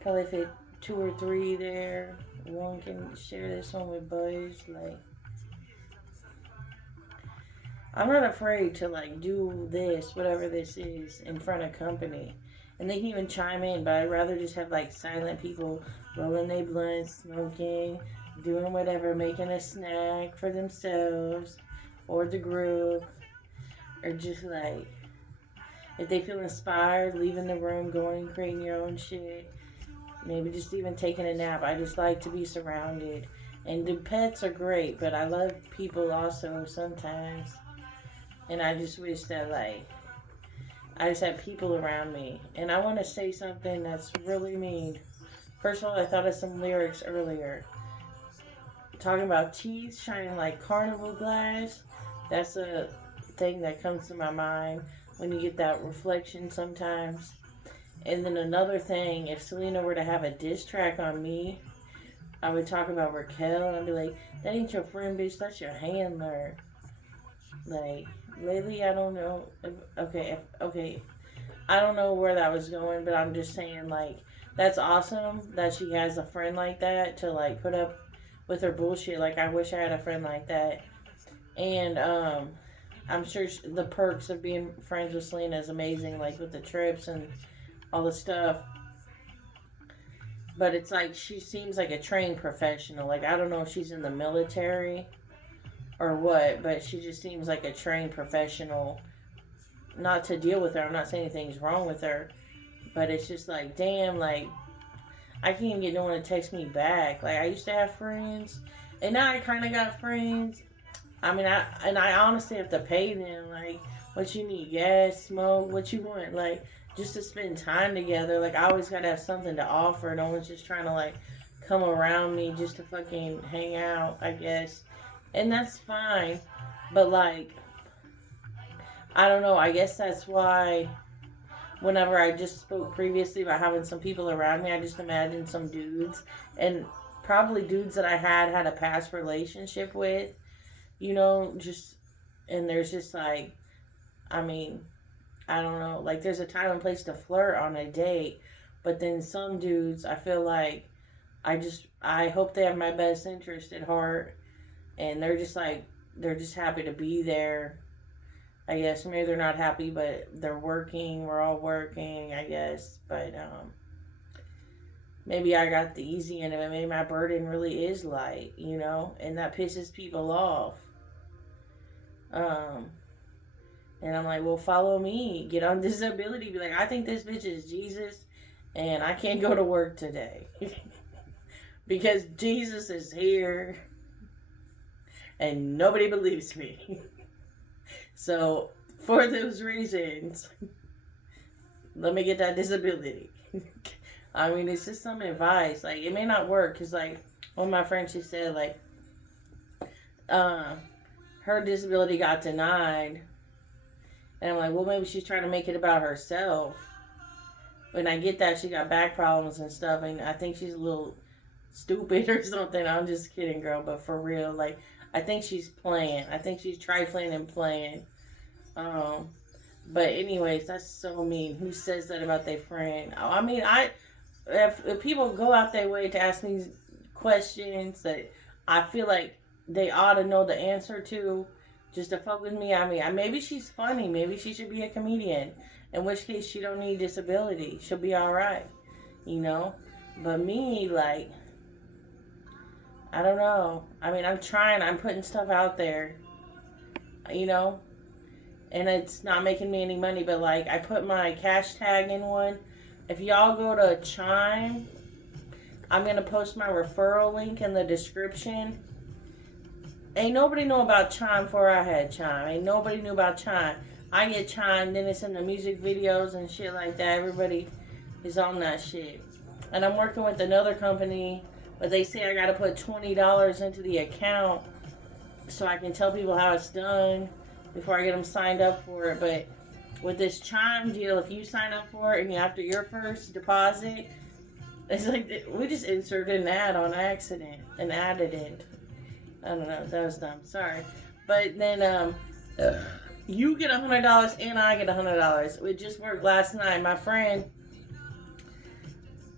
Probably fit 2 or 3 there. One can share this one with Buzz. Like, I'm not afraid to like do this, whatever this is, in front of company. And they can even chime in, but I'd rather just have like silent people rolling their blunts, smoking, doing whatever, making a snack for themselves or the group. Or just like, if they feel inspired, leaving the room, going and creating your own shit. Maybe just even taking a nap. I just like to be surrounded. And the pets are great, but I love people also sometimes. And I just wish that like, I just have people around me. And I want to say something that's really mean. First of all, I thought of some lyrics earlier. Talking about teeth shining like carnival glass. That's a thing that comes to my mind when you get that reflection sometimes. And then another thing, if Selena were to have a diss track on me, I would talk about Raquel and I'd be like, that ain't your friend, bitch, that's your handler. Like, lately I don't know. Okay. I don't know where that was going, but I'm just saying, like, that's awesome that she has a friend like that to, like, put up with her bullshit. Like, I wish I had a friend like that. And, I'm sure the perks of being friends with Selena is amazing, like, with the trips and all the stuff. But it's like, she seems like a trained professional. Like, I don't know if she's in the military or what, but she just seems like a trained professional. Not to deal with her, I'm not saying anything's wrong with her, but it's just like, damn, like, I can't even get no one to text me back. Like, I used to have friends, and now I kind of got friends. I mean, I honestly have to pay them, like, what you need, gas, smoke, what you want, like, just to spend time together. Like, I always gotta have something to offer. No one's just trying to, like, come around me just to fucking hang out, I guess. And that's fine, but, like, I don't know, I guess that's why whenever I just spoke previously about having some people around me, I just imagine some dudes, and probably dudes that I had a past relationship with, just, and there's just like, I mean, I don't know, like there's a time and place to flirt on a date, but then some dudes, I feel like, I hope they have my best interest at heart, and they're just happy to be there. I guess maybe they're not happy, but they're working. We're all working, I guess. But maybe I got the easy end of it. Maybe my burden really is light, and that pisses people off. And I'm like, well, follow me. Get on disability. Be like, I think this bitch is Jesus, and I can't go to work today because Jesus is here, and nobody believes me. So, for those reasons, let me get that disability. I mean, it's just some advice. Like, it may not work, because, like, one of my friends, she said, like, her disability got denied. And I'm like, well, maybe she's trying to make it about herself. When I get that, she got back problems and stuff, and I think she's a little stupid or something. I'm just kidding, girl, but for real, like, I think she's playing. I think she's trifling and playing. But anyways, that's so mean. Who says that about their friend? I mean, if people go out their way to ask me questions that I feel like they ought to know the answer to, just to fuck with me, I mean, maybe she's funny. Maybe she should be a comedian. In which case, she don't need disability. She'll be all right, But me, like, I don't know. I mean, I'm trying. I'm putting stuff out there, and it's not making me any money. But, like, I put my cash tag in one. If y'all go to Chime, I'm going to post my referral link in the description. Ain't nobody know about Chime before I had Chime. Ain't nobody knew about Chime. I get Chime, then it's in the music videos and shit like that. Everybody is on that shit. And I'm working with another company, but they say I got to put $20 into the account so I can tell people how it's done before I get them signed up for it. But with this Chime deal, if you sign up for it and after your first deposit, it's like we just inserted an ad on accident and added it. I don't know. That was dumb. Sorry. But then you get $100 and I get $100. It just worked last night. My friend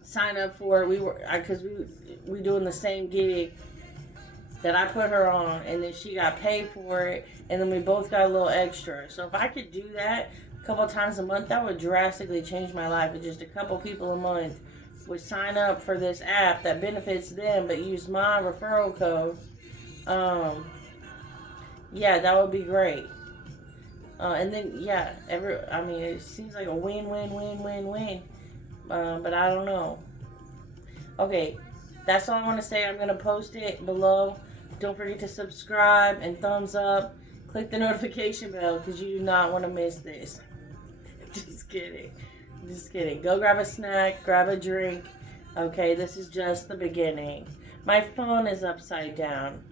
signed up for it. Because we doing the same gig that I put her on, and then she got paid for it, and then we both got a little extra. So if I could do that a couple times a month, that would drastically change my life. If just a couple people a month would sign up for this app that benefits them, but use my referral code, yeah, that would be great. And then, yeah, it seems like a win-win-win-win-win. But I don't know. Okay, that's all I want to say. I'm going to post it below. Don't forget to subscribe and thumbs up. Click the notification bell because you do not want to miss this. Just kidding. Just kidding. Go grab a snack, grab a drink. Okay, this is just the beginning. My phone is upside down.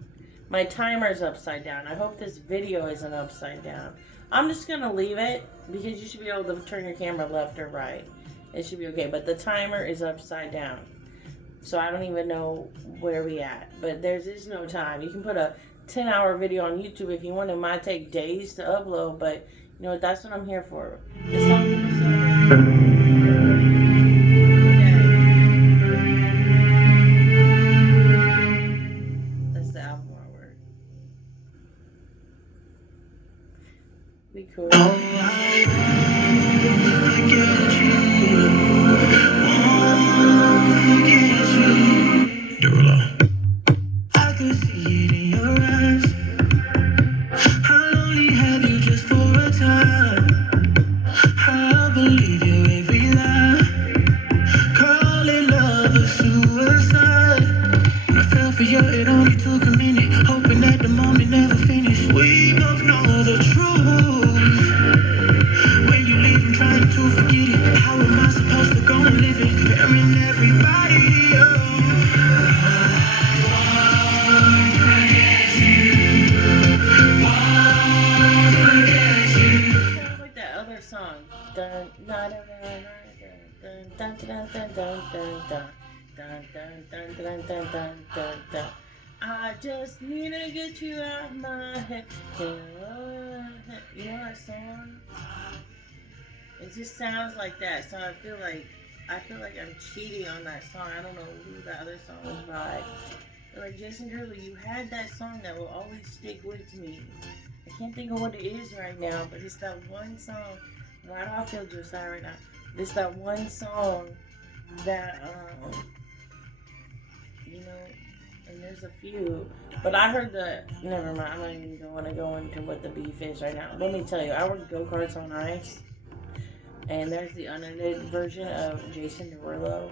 My timer's upside down. I hope this video isn't upside down. I'm just going to leave it because you should be able to turn your camera left or right. It should be okay. But the timer is upside down. So I don't even know where we at. But there is no time. You can put a 10-hour video on YouTube if you want. It might take days to upload. But you know what? That's what I'm here for. It's time That's the album artwork. Be cool. I could see it in your eyes. I'll only have you just for a time. I believe you're everything. dun dun dun dun dun dun. Dun, dun, dun, dun, dun, dun, dun, dun. I just need to get you out my head. You know that song? It just sounds like that. So I feel like I'm cheating on that song. I don't know who the other song was by. But like Jason Derulo, you had that song that will always stick with me. I can't think of what it is right now, but it's that one song. Why do I feel Josiah right now? It's that one song that you know, and there's a few, but I heard never mind, I'm not even going to go into what the beef is right now. Let me tell you, I work go-karts on ice, and there's the unedited version of Jason Derulo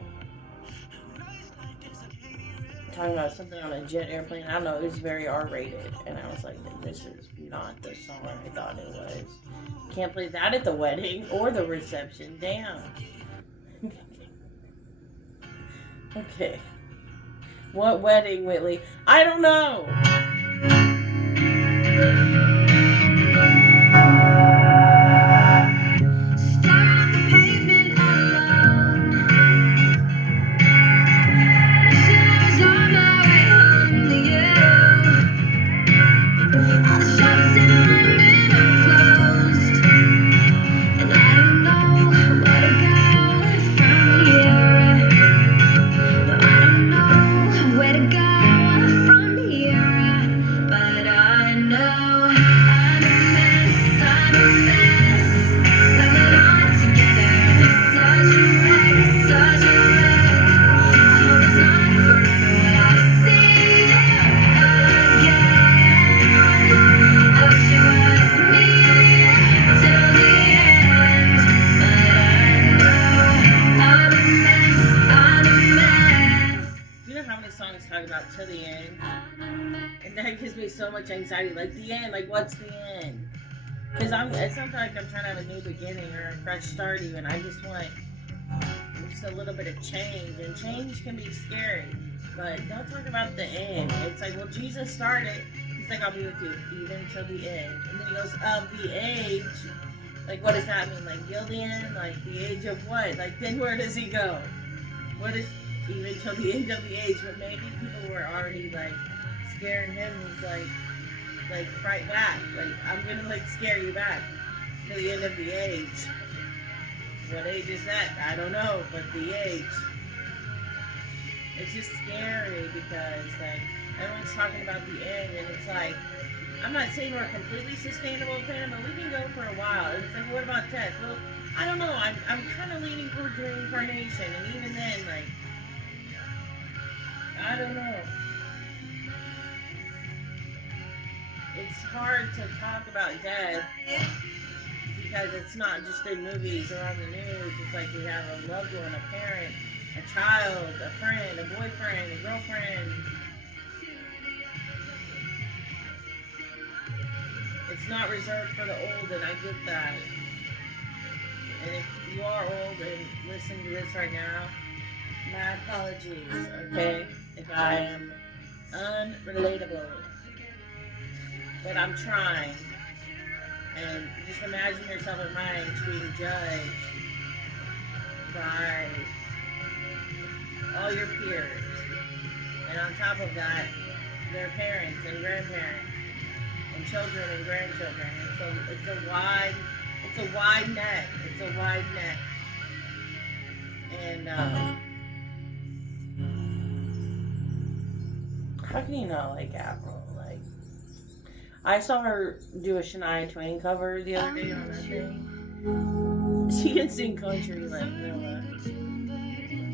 talking about something on a jet airplane. I don't know, it was very R-rated, and I was like, this is not the song I thought it was. Can't play that at the wedding or the reception, damn. Okay. What wedding, Whitley? I don't know. Staring at the pavement alone. Wishing I was on my way home to you. All the shops in London are closed, and I don't know where to go from here. No, I don't know where to go from here, but I know I'm a mess, I'm a mess. When we're not together, such a wreck, such a wreck. I hope it's not forever when I see you again. I wish it was me till the end, but I know I'm a mess, I'm a mess. You know how many songs talk about till the end? And that gives me so much anxiety. Like the end, like what's the end? Because it sounds like I'm trying to have a new beginning or a fresh start even. I just want just a little bit of change. And change can be scary. But don't talk about the end. It's like, well, Jesus started. He's like, I'll be with you even till the end. And then he goes, of the age. Like, what does that mean? Like, Gillian? Like, the age of what? Like, then where does he go? What is even till the end of the age? But maybe people were already, like, scaring him. He's like, fight back. Like, I'm gonna, like, scare you back to the end of the age. What age is that? I don't know, but the age. It's just scary because, like, everyone's talking about the end, and it's like, I'm not saying we're completely sustainable with him, but we can go for a while. And it's like, what about death? Well, I don't know. I'm kind of leaning towards reincarnation, and even then, like, I don't know. It's hard to talk about death because it's not just in movies or on the news. It's like we have a loved one, a parent, a child, a friend, a boyfriend, a girlfriend. It's not reserved for the old, and I get that. And if you are old and listening to this right now, my apologies, okay? If I am unrelatable. But I'm trying. And just imagine yourself at my age being judged by all your peers. And on top of that, their parents and grandparents and children and grandchildren. And so it's a wide net. It's a wide net. And how can you not like Avril? Like, I saw her do a Shania Twain cover the other day on that thing. She can sing country like Noah.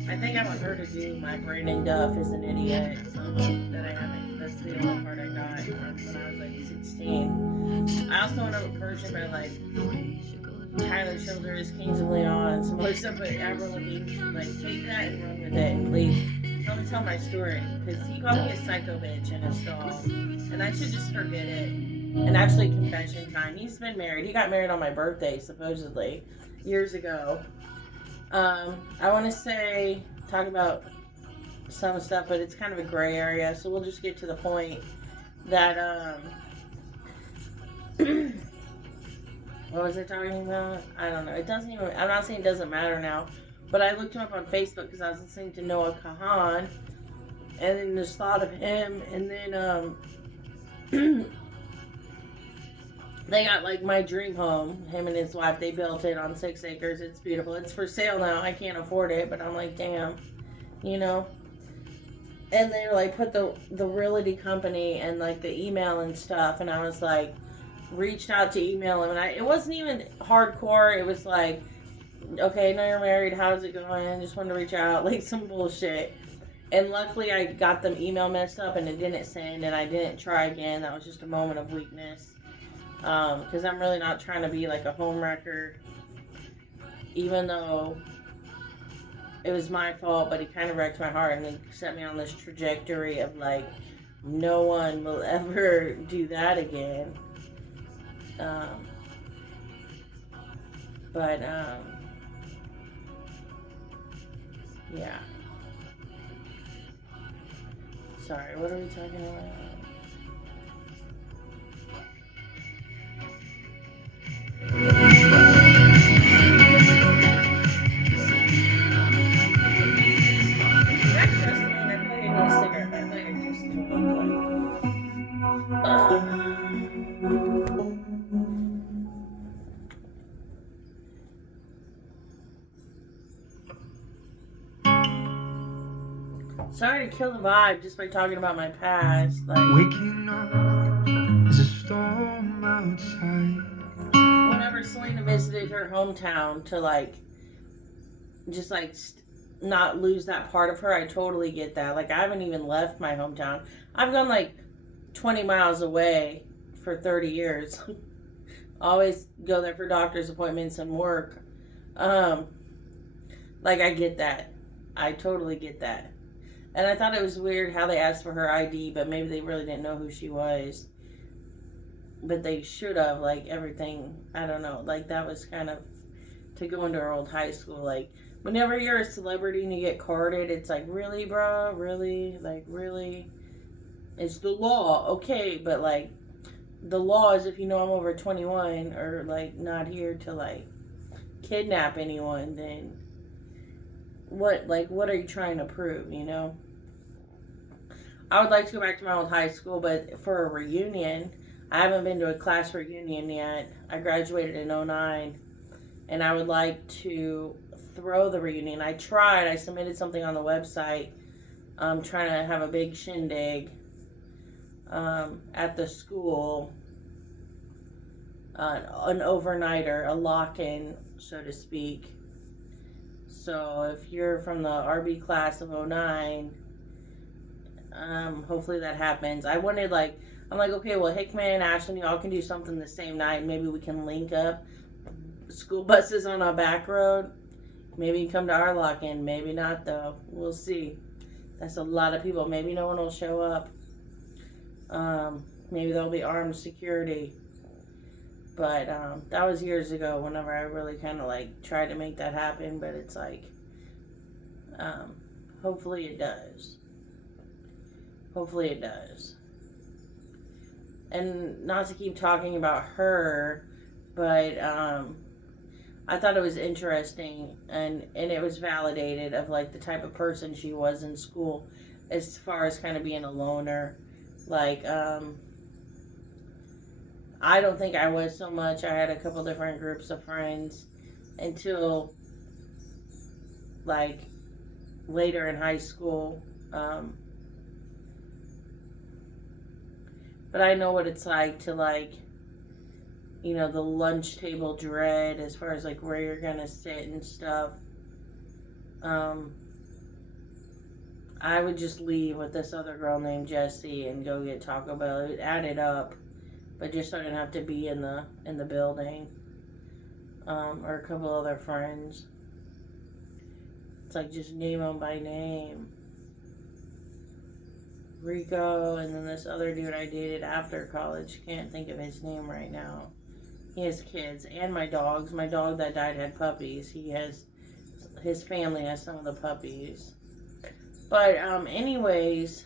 I think I want her to do My Brandon Duff is an Idiot song that I haven't. That's the only part I got from when I was like 16. I also want a version by like Tyler Childers, Kings of Leon, and some other stuff, but Avril Lavigne should like take that and run with it, please. Let me tell my story, because he called me a psycho bitch in a stall, and I should just forget it. And actually, confession time. He's been married. He got married on my birthday, supposedly, years ago. I want to talk about some stuff, but it's kind of a gray area, so we'll just get to the point that, what was I talking about? I don't know. It doesn't even, I'm not saying it doesn't matter now. But I looked him up on Facebook because I was listening to Noah Kahan, and then just thought of him, and then they got like my dream home. Him and his wife, they built it on 6 acres. It's beautiful. It's for sale now. I can't afford it, but I'm like, damn, you know. And they like put the realty company and like the email and stuff, and I was like, reached out to email him, and it wasn't even hardcore. It was like, okay, now you're married. How's it going? I just wanted to reach out, like some bullshit. And luckily, I got them email messed up, and it didn't send, and I didn't try again. That was just a moment of weakness. Because I'm really not trying to be like a home wrecker, even though it was my fault, but he kind of wrecked my heart and then set me on this trajectory of like, no one will ever do that again. But yeah. Sorry, what are we talking about? Sorry to kill the vibe just by talking about my past. Like, waking up, there's a storm outside. Whenever Selena visited her hometown to like, just like not lose that part of her, I totally get that. Like, I haven't even left my hometown. I've gone like 20 miles away for 30 years. Always go there for doctor's appointments and work. Like, I get that. I totally get that. And I thought it was weird how they asked for her ID, but maybe they really didn't know who she was. But they should have, like, everything. I don't know. Like, that was kind of to go into our old high school. Like, whenever you're a celebrity and you get carded, it's like, really, bro? Really? Like, really? It's the law. Okay, but, like, the law is if you know I'm over 21 or, like, not here to, like, kidnap anyone, then what are you trying to prove, you know? I would like to go back to my old high school, but for a reunion, I haven't been to a class reunion yet. I graduated in 2009, and I would like to throw the reunion. I submitted something on the website. I'm trying to have a big shindig at the school, an overnighter, a lock-in, so to speak. So if you're from the RB class of 2009, hopefully that happens. I'm like, okay, well, Hickman and Ashland, y'all can do something the same night. Maybe we can link up. School buses on a back road. Maybe you come to our lock-in. Maybe not, though. We'll see. That's a lot of people. Maybe no one will show up. Maybe there'll be armed security. But that was years ago whenever I really kind of like tried to make that happen. But it's like, hopefully it does. Hopefully it does. And not to keep talking about her, but I thought it was interesting and it was validated of like the type of person she was in school as far as kind of being a loner. Like, I don't think I was so much. I had a couple different groups of friends until like later in high school. But I know what it's like to like, you know, the lunch table dread as far as like where you're gonna sit and stuff. I would just leave with this other girl named Jessie and go get Taco Bell. It added up, but just so I didn't have to be in the building. Or a couple other friends. It's like just name them by name. Rico, and then this other dude I dated after college. Can't think of his name right now. He has kids, and my dogs. My dog that died had puppies. His family has some of the puppies. But, anyways,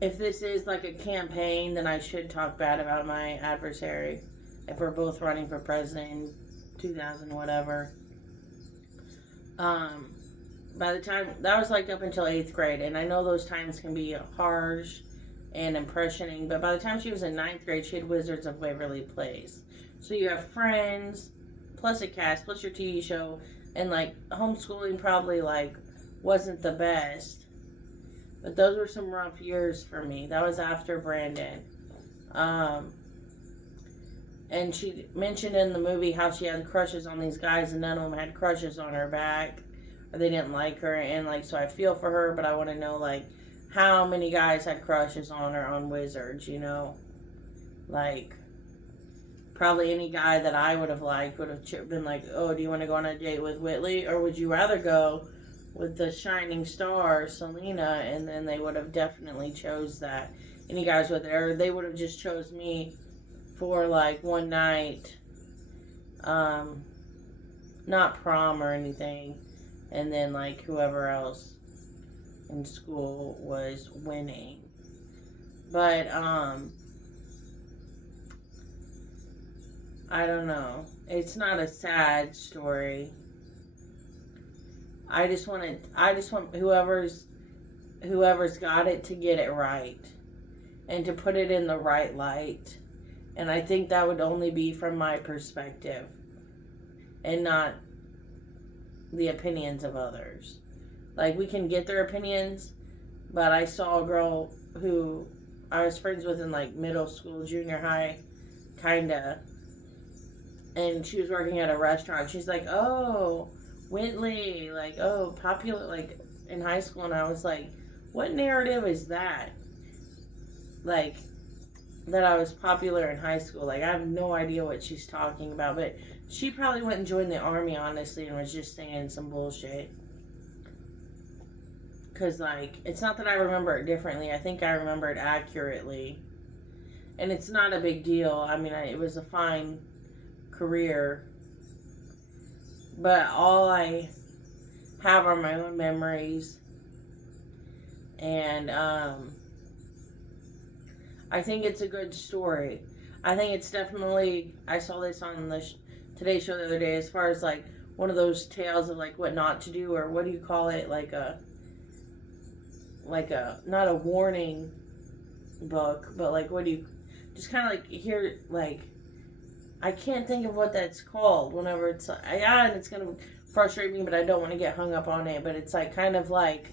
if this is like a campaign, then I should talk bad about my adversary. If we're both running for president in 2000 whatever. By the time, that was like up until 8th grade, and I know those times can be harsh and impressioning, but by the time she was in 9th grade, she had Wizards of Waverly Place. So you have Friends, plus a cast, plus your TV show, and like homeschooling probably like wasn't the best. But those were some rough years for me. That was after Brandon. And she mentioned in the movie how she had crushes on these guys and none of them had crushes on her back. Or they didn't like her. And like, so I feel for her, but I want to know like how many guys had crushes on her on Wizards, you know? Like, probably any guy that I would have liked would have been like, oh, do you want to go on a date with Whitley? Or would you rather go with the shining star, Selena? And then they would have definitely chose that. Any guys with her, they would have just chose me for like one night, not prom or anything, and then like whoever else in school was winning. But I don't know. It's not a sad story. I just want whoever's got it to get it right and to put it in the right light. And I think that would only be from my perspective and not the opinions of others. Like, we can get their opinions, but I saw a girl who I was friends with in like middle school, junior high, kinda, and she was working at a restaurant. She's like, oh, Whitley, like, oh, popular, like, in high school. And I was like, what narrative is that? Like, that I was popular in high school. Like, I have no idea what she's talking about, but she probably went and joined the army, honestly, and was just saying some bullshit. Because, like, it's not that I remember it differently. I think I remember it accurately. And it's not a big deal. I mean, it was a fine career. But all I have are my own memories. And, I think it's a good story. I think it's definitely, I saw this on the Today Show the other day, as far as like one of those tales of like what not to do, or what do you call it, like a not a warning book, but like what do you, just kind of like hear, like, I can't think of what that's called whenever it's like, yeah, and it's going to frustrate me, but I don't want to get hung up on it, but it's like kind of like,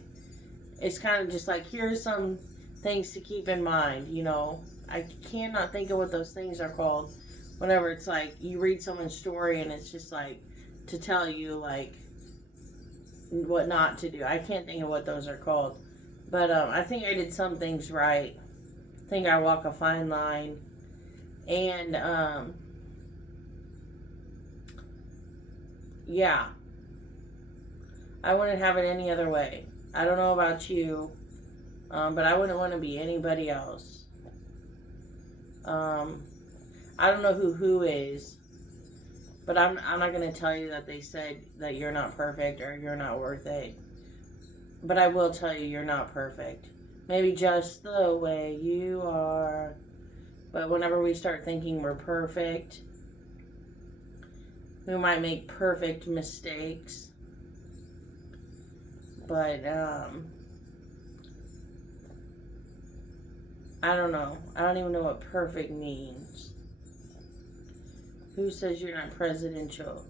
it's kind of just like, here's some things to keep in mind, you know. I cannot think of what those things are called whenever it's like you read someone's story and it's just like to tell you like what not to do. I can't think of what those are called, but I think I did some things right. I think I walk a fine line, and yeah, I wouldn't have it any other way. I don't know about you, but I wouldn't want to be anybody else. I don't know who is, but I'm not going to tell you that they said that you're not perfect or you're not worth it. But I will tell you you're not perfect. Maybe just the way you are. But whenever we start thinking we're perfect, we might make perfect mistakes. But, I don't know. I don't even know what perfect means. Who says you're not presidential?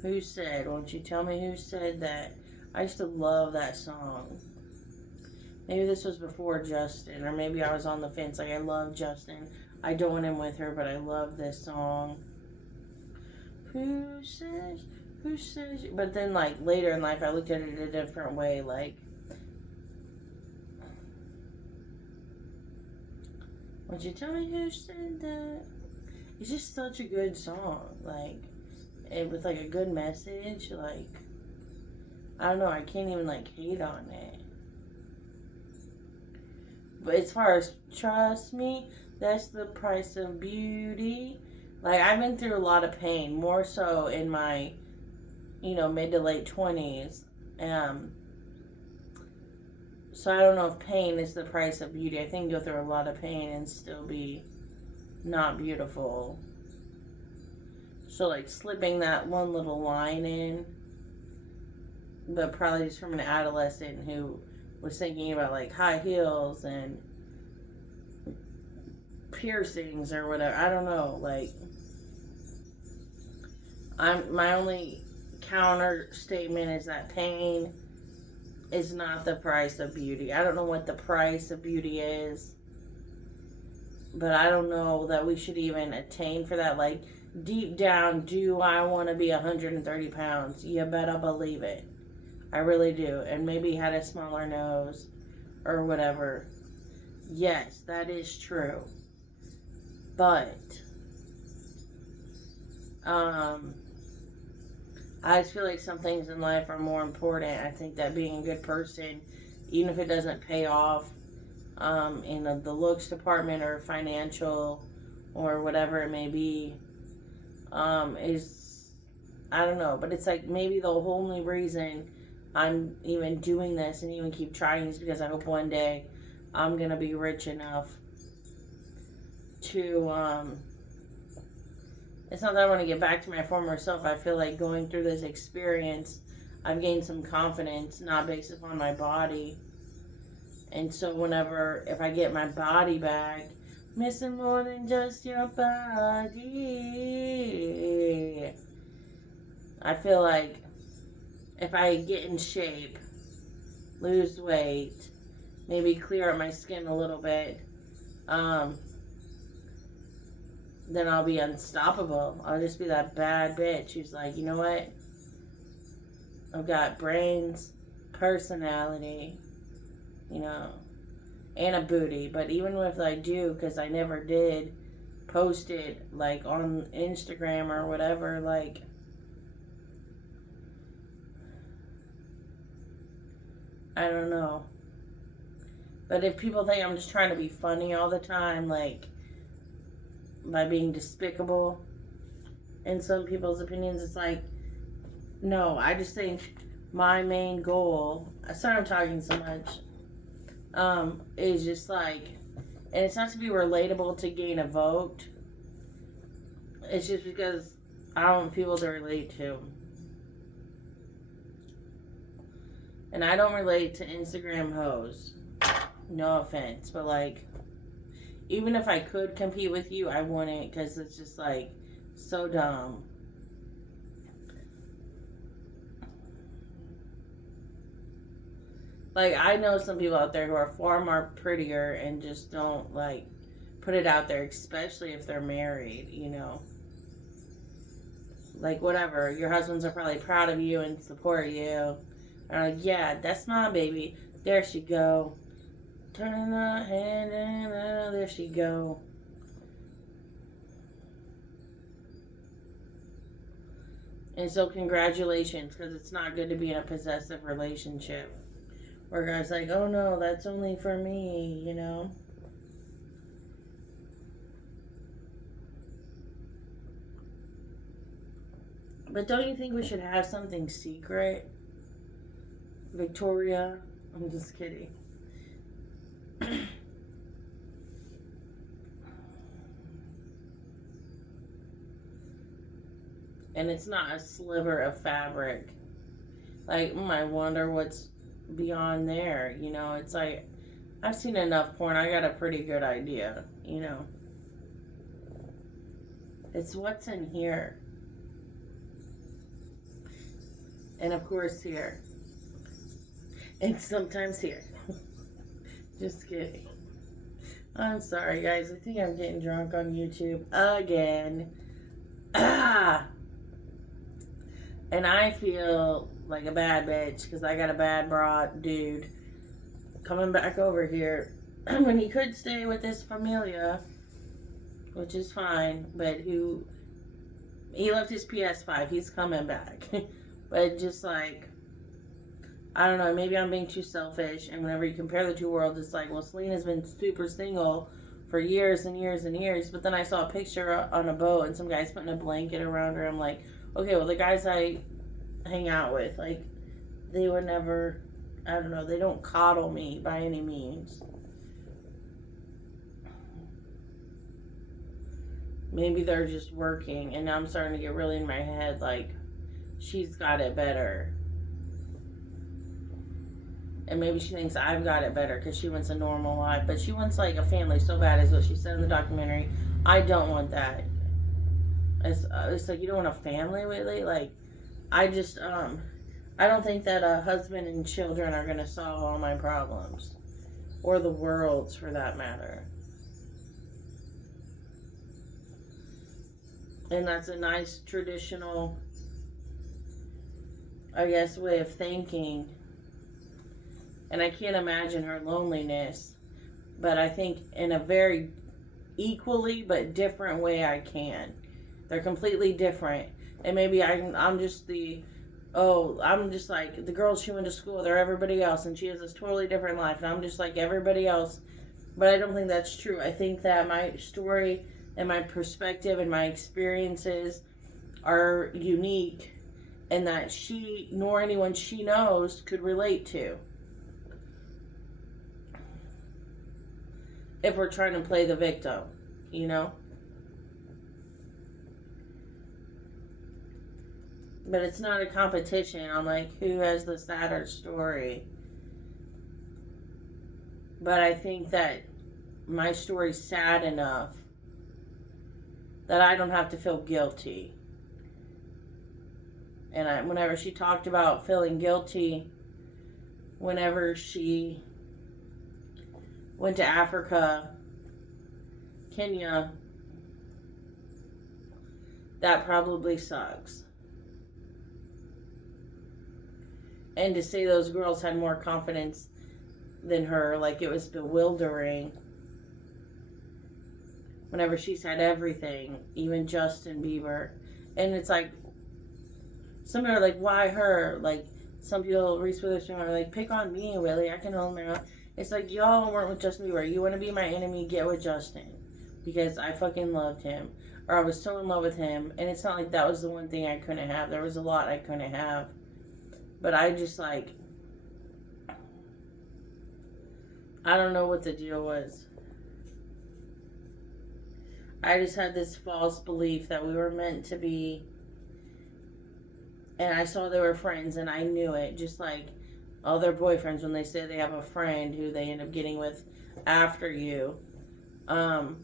Who said? Won't you tell me who said that? I used to love that song. Maybe this was before Justin, or maybe I was on the fence. Like, I love Justin. I don't want him with her, but I love this song. Who says? But then, like, later in life, I looked at it a different way. Like, won't you tell me who said that? It's just such a good song. Like, with, like, a good message. Like, I don't know. I can't even, like, hate on it. But as far as trust me, that's the price of beauty. Like, I've been through a lot of pain. More so in my, mid to late 20s. So I don't know if pain is the price of beauty. I think you go through a lot of pain and still be not beautiful. So like slipping that one little line in, but probably just from an adolescent who was thinking about like high heels and piercings or whatever. I don't know. Like, my only counter statement is that pain is not the price of beauty. I don't know what the price of beauty is, but I don't know that we should even attain for that. Like, deep down, do I want to be 130 pounds? You better believe it. I really do. And maybe had a smaller nose or whatever. Yes, that is true. But, I just feel like some things in life are more important. I think that being a good person, even if it doesn't pay off in the looks department or financial or whatever it may be, is, I don't know. But it's like maybe the only reason I'm even doing this and even keep trying is because I hope one day I'm going to be rich enough to, it's not that I want to get back to my former self. I feel like going through this experience, I've gained some confidence, not based upon my body. And so if I get my body back, missing more than just your body. I feel like if I get in shape, lose weight, maybe clear up my skin a little bit, then I'll be unstoppable. I'll just be that bad bitch who's like, you know what? I've got brains, personality, and a booty. But even if I do, because I never did post it, like, on Instagram or whatever, like, I don't know. But if people think I'm just trying to be funny all the time, like, by being despicable in some people's opinions, it's like, no, I just think my main goal, sorry I'm talking so much, is just like, and it's not to be relatable to gain a vote, it's just because I want people to relate to. And I don't relate to Instagram hoes, no offense, but like, even if I could compete with you, I wouldn't, because it's just, like, so dumb. Like, I know some people out there who are far more prettier and just don't, like, put it out there, especially if they're married, Like, whatever. Your husbands are probably proud of you and support you. And like, yeah, that's my baby. There she go. Turn the hand and there she go. And so congratulations, because it's not good to be in a possessive relationship where guys like, oh no, that's only for me, But don't you think we should have something secret? Victoria? I'm just kidding. And it's not a sliver of fabric. Like, I wonder what's beyond there, It's like, I've seen enough porn, I got a pretty good idea, It's what's in here. And of course here. And sometimes here. Just kidding. I'm sorry, guys. I think I'm getting drunk on YouTube again. And I feel like a bad bitch because I got a bad broad dude coming back over here when he could stay with his familia, which is fine, but he left his PS5. He's coming back. But just like, I don't know, maybe I'm being too selfish, and whenever you compare the two worlds, it's like, well, Selena's been super single for years and years and years, but then I saw a picture on a boat, and some guy's putting a blanket around her. I'm like, okay, well, the guys I hang out with, like, they would never I don't know, they don't coddle me by any means. Maybe they're just working, and I'm starting to get really in my head like she's got it better. And maybe she thinks I've got it better because she wants a normal life. But she wants like a family so bad, is what she said in the documentary. I don't want that. It's like, you don't want a family, really? Like, I just, I don't think that a husband and children are going to solve all my problems. Or the world's, for that matter. And that's a nice traditional, I guess, way of thinking. And I can't imagine her loneliness. But I think in a very equally but different way I can. They're completely different. And maybe I'm just I'm just like the girls she went to school, they're everybody else, and she has this totally different life, and I'm just like everybody else. But I don't think that's true. I think that my story and my perspective and my experiences are unique, and that she nor anyone she knows could relate to. If we're trying to play the victim, you know? But it's not a competition on like who has the sadder story. But I think that my story's sad enough that I don't have to feel guilty. And whenever she talked about feeling guilty, whenever she went to Africa, Kenya, that probably sucks. And to say those girls had more confidence than her, like it was bewildering. Whenever she's had everything, even Justin Bieber. And it's like, some people are like, why her? Like, some people, Reese Witherspoon, are like, pick on me, Willie, I can hold my own. It's like, y'all weren't with Justin Bieber. You want to be my enemy, get with Justin. Because I fucking loved him. Or I was so in love with him. And it's not like that was the one thing I couldn't have. There was a lot I couldn't have. But I just like, I don't know what the deal was. I just had this false belief that we were meant to be. And I saw they were friends and I knew it. Just like all their boyfriends when they say they have a friend who they end up getting with after you. And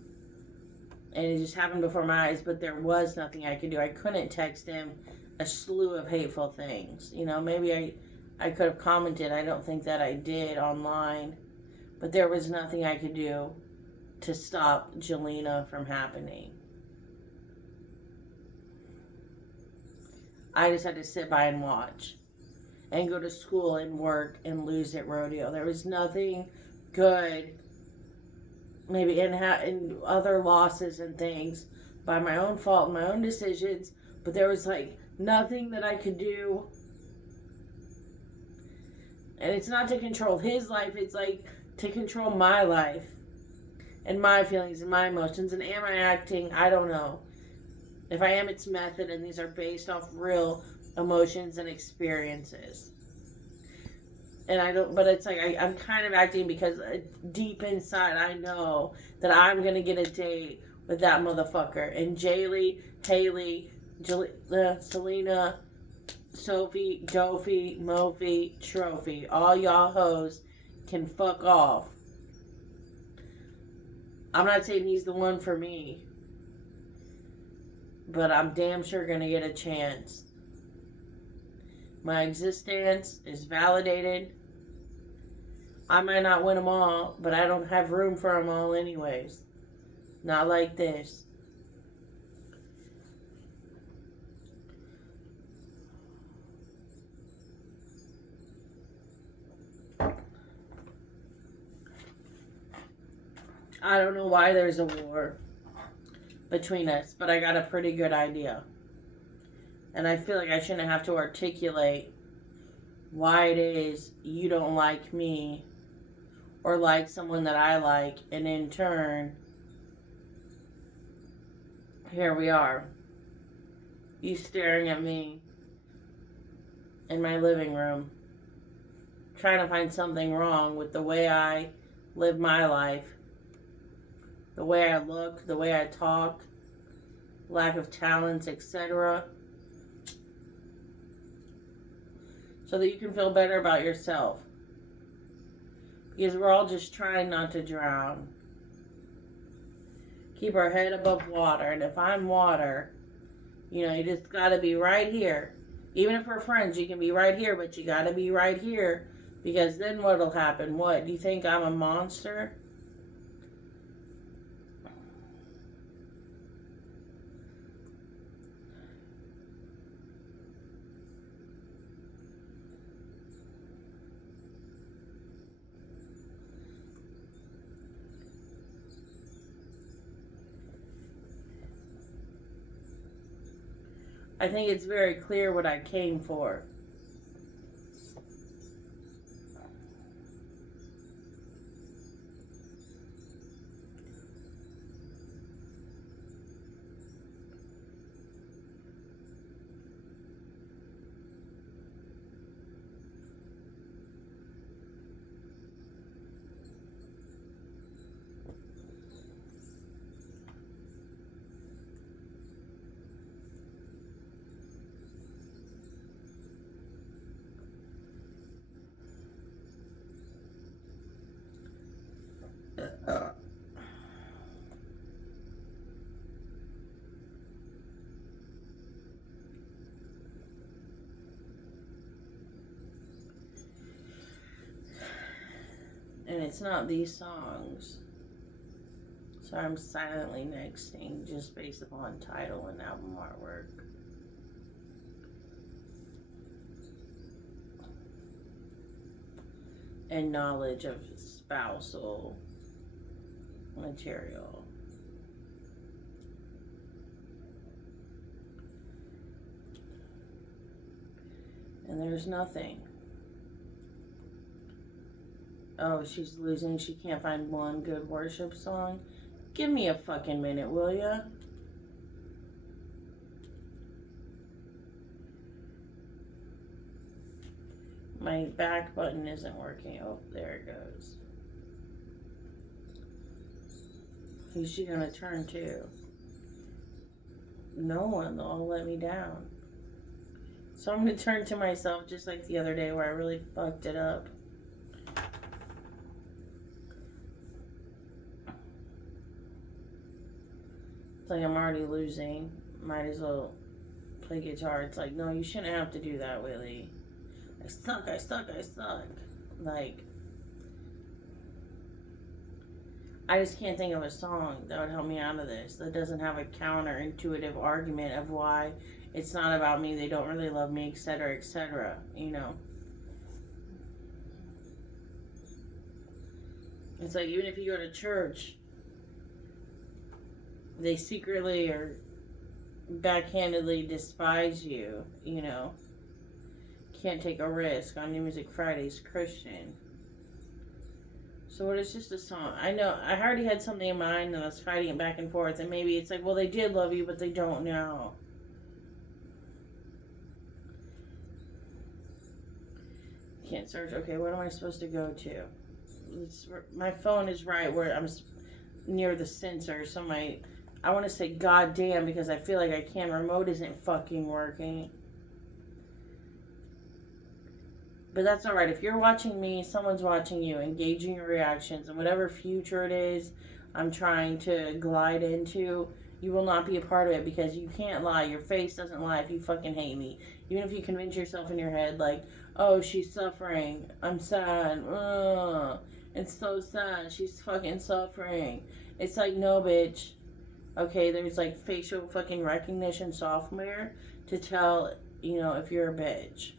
it just happened before my eyes, but there was nothing I could do. I couldn't text him a slew of hateful things. You know, maybe I could have commented. I don't think that I did online. But there was nothing I could do to stop Jelena from happening. I just had to sit by and watch. And go to school and work and lose at rodeo. There was nothing good. Maybe in other losses and things by my own fault and my own decisions. But there was like nothing that I could do. And it's not to control his life. It's like to control my life. And my feelings and my emotions. And am I acting? I don't know. If I am, it's method. And these are based off real emotions and experiences. And I don't, but it's like I'm kind of acting because deep inside I know that I'm going to get a date with that motherfucker. And Jaylee, Haley, Selena, Sophie, Jofi, Mophie, Trophy, all y'all hoes can fuck off. I'm not saying he's the one for me, but I'm damn sure gonna get a chance. My existence is validated. I might not win them all, but I don't have room for them all anyways. Not like this. I don't know why there's a war between us, but I got a pretty good idea. And I feel like I shouldn't have to articulate why it is you don't like me or like someone that I like, and in turn, here we are. You staring at me in my living room, trying to find something wrong with the way I live my life, the way I look, the way I talk, lack of talents, etc. So that you can feel better about yourself. Because we're all just trying not to drown. Keep our head above water. And if I'm water, you know, you just gotta be right here. Even if we're friends, you can be right here, but you gotta be right here. Because then what'll happen? What? Do you think I'm a monster? I think it's very clear what I came for. And it's not these songs. So I'm silently nexting just based upon title and album artwork. And knowledge of spousal material. And there's nothing. Oh, she's losing. She can't find one good worship song. Give me a fucking minute, will ya? My back button isn't working. Oh, there it goes. Who's she gonna turn to? No one. They'll all let me down. So I'm gonna turn to myself just like the other day where I really fucked it up. It's like I'm already losing. Might as well play guitar. It's like, no, you shouldn't have to do that, Willie. I suck. Like, I just can't think of a song that would help me out of this that doesn't have a counterintuitive argument of why it's not about me, they don't really love me, etc., etc., you know. It's like, even if you go to church, they secretly or backhandedly despise you, you know. Can't take a risk on New Music Fridays Christian. So what is just a song? I know, I already had something in mind and I was fighting it back and forth, and maybe it's like, well, they did love you, but they don't now. Can't search. Okay, what am I supposed to go to? My phone is right where I'm near the sensor, so I want to say goddamn because I feel like I can. Remote isn't fucking working. But that's alright. If you're watching me, someone's watching you, engaging your reactions, and whatever future it is I'm trying to glide into, you will not be a part of it because you can't lie. Your face doesn't lie if you fucking hate me. Even if you convince yourself in your head, like, oh, she's suffering. I'm sad. It's so sad. She's fucking suffering. It's like, no, bitch. Okay, there's like facial fucking recognition software to tell, you know, if you're a bitch.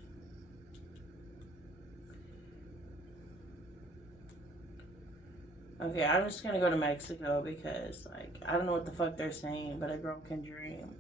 Okay, I'm just gonna go to Mexico because, like, I don't know what the fuck they're saying, but a girl can dream.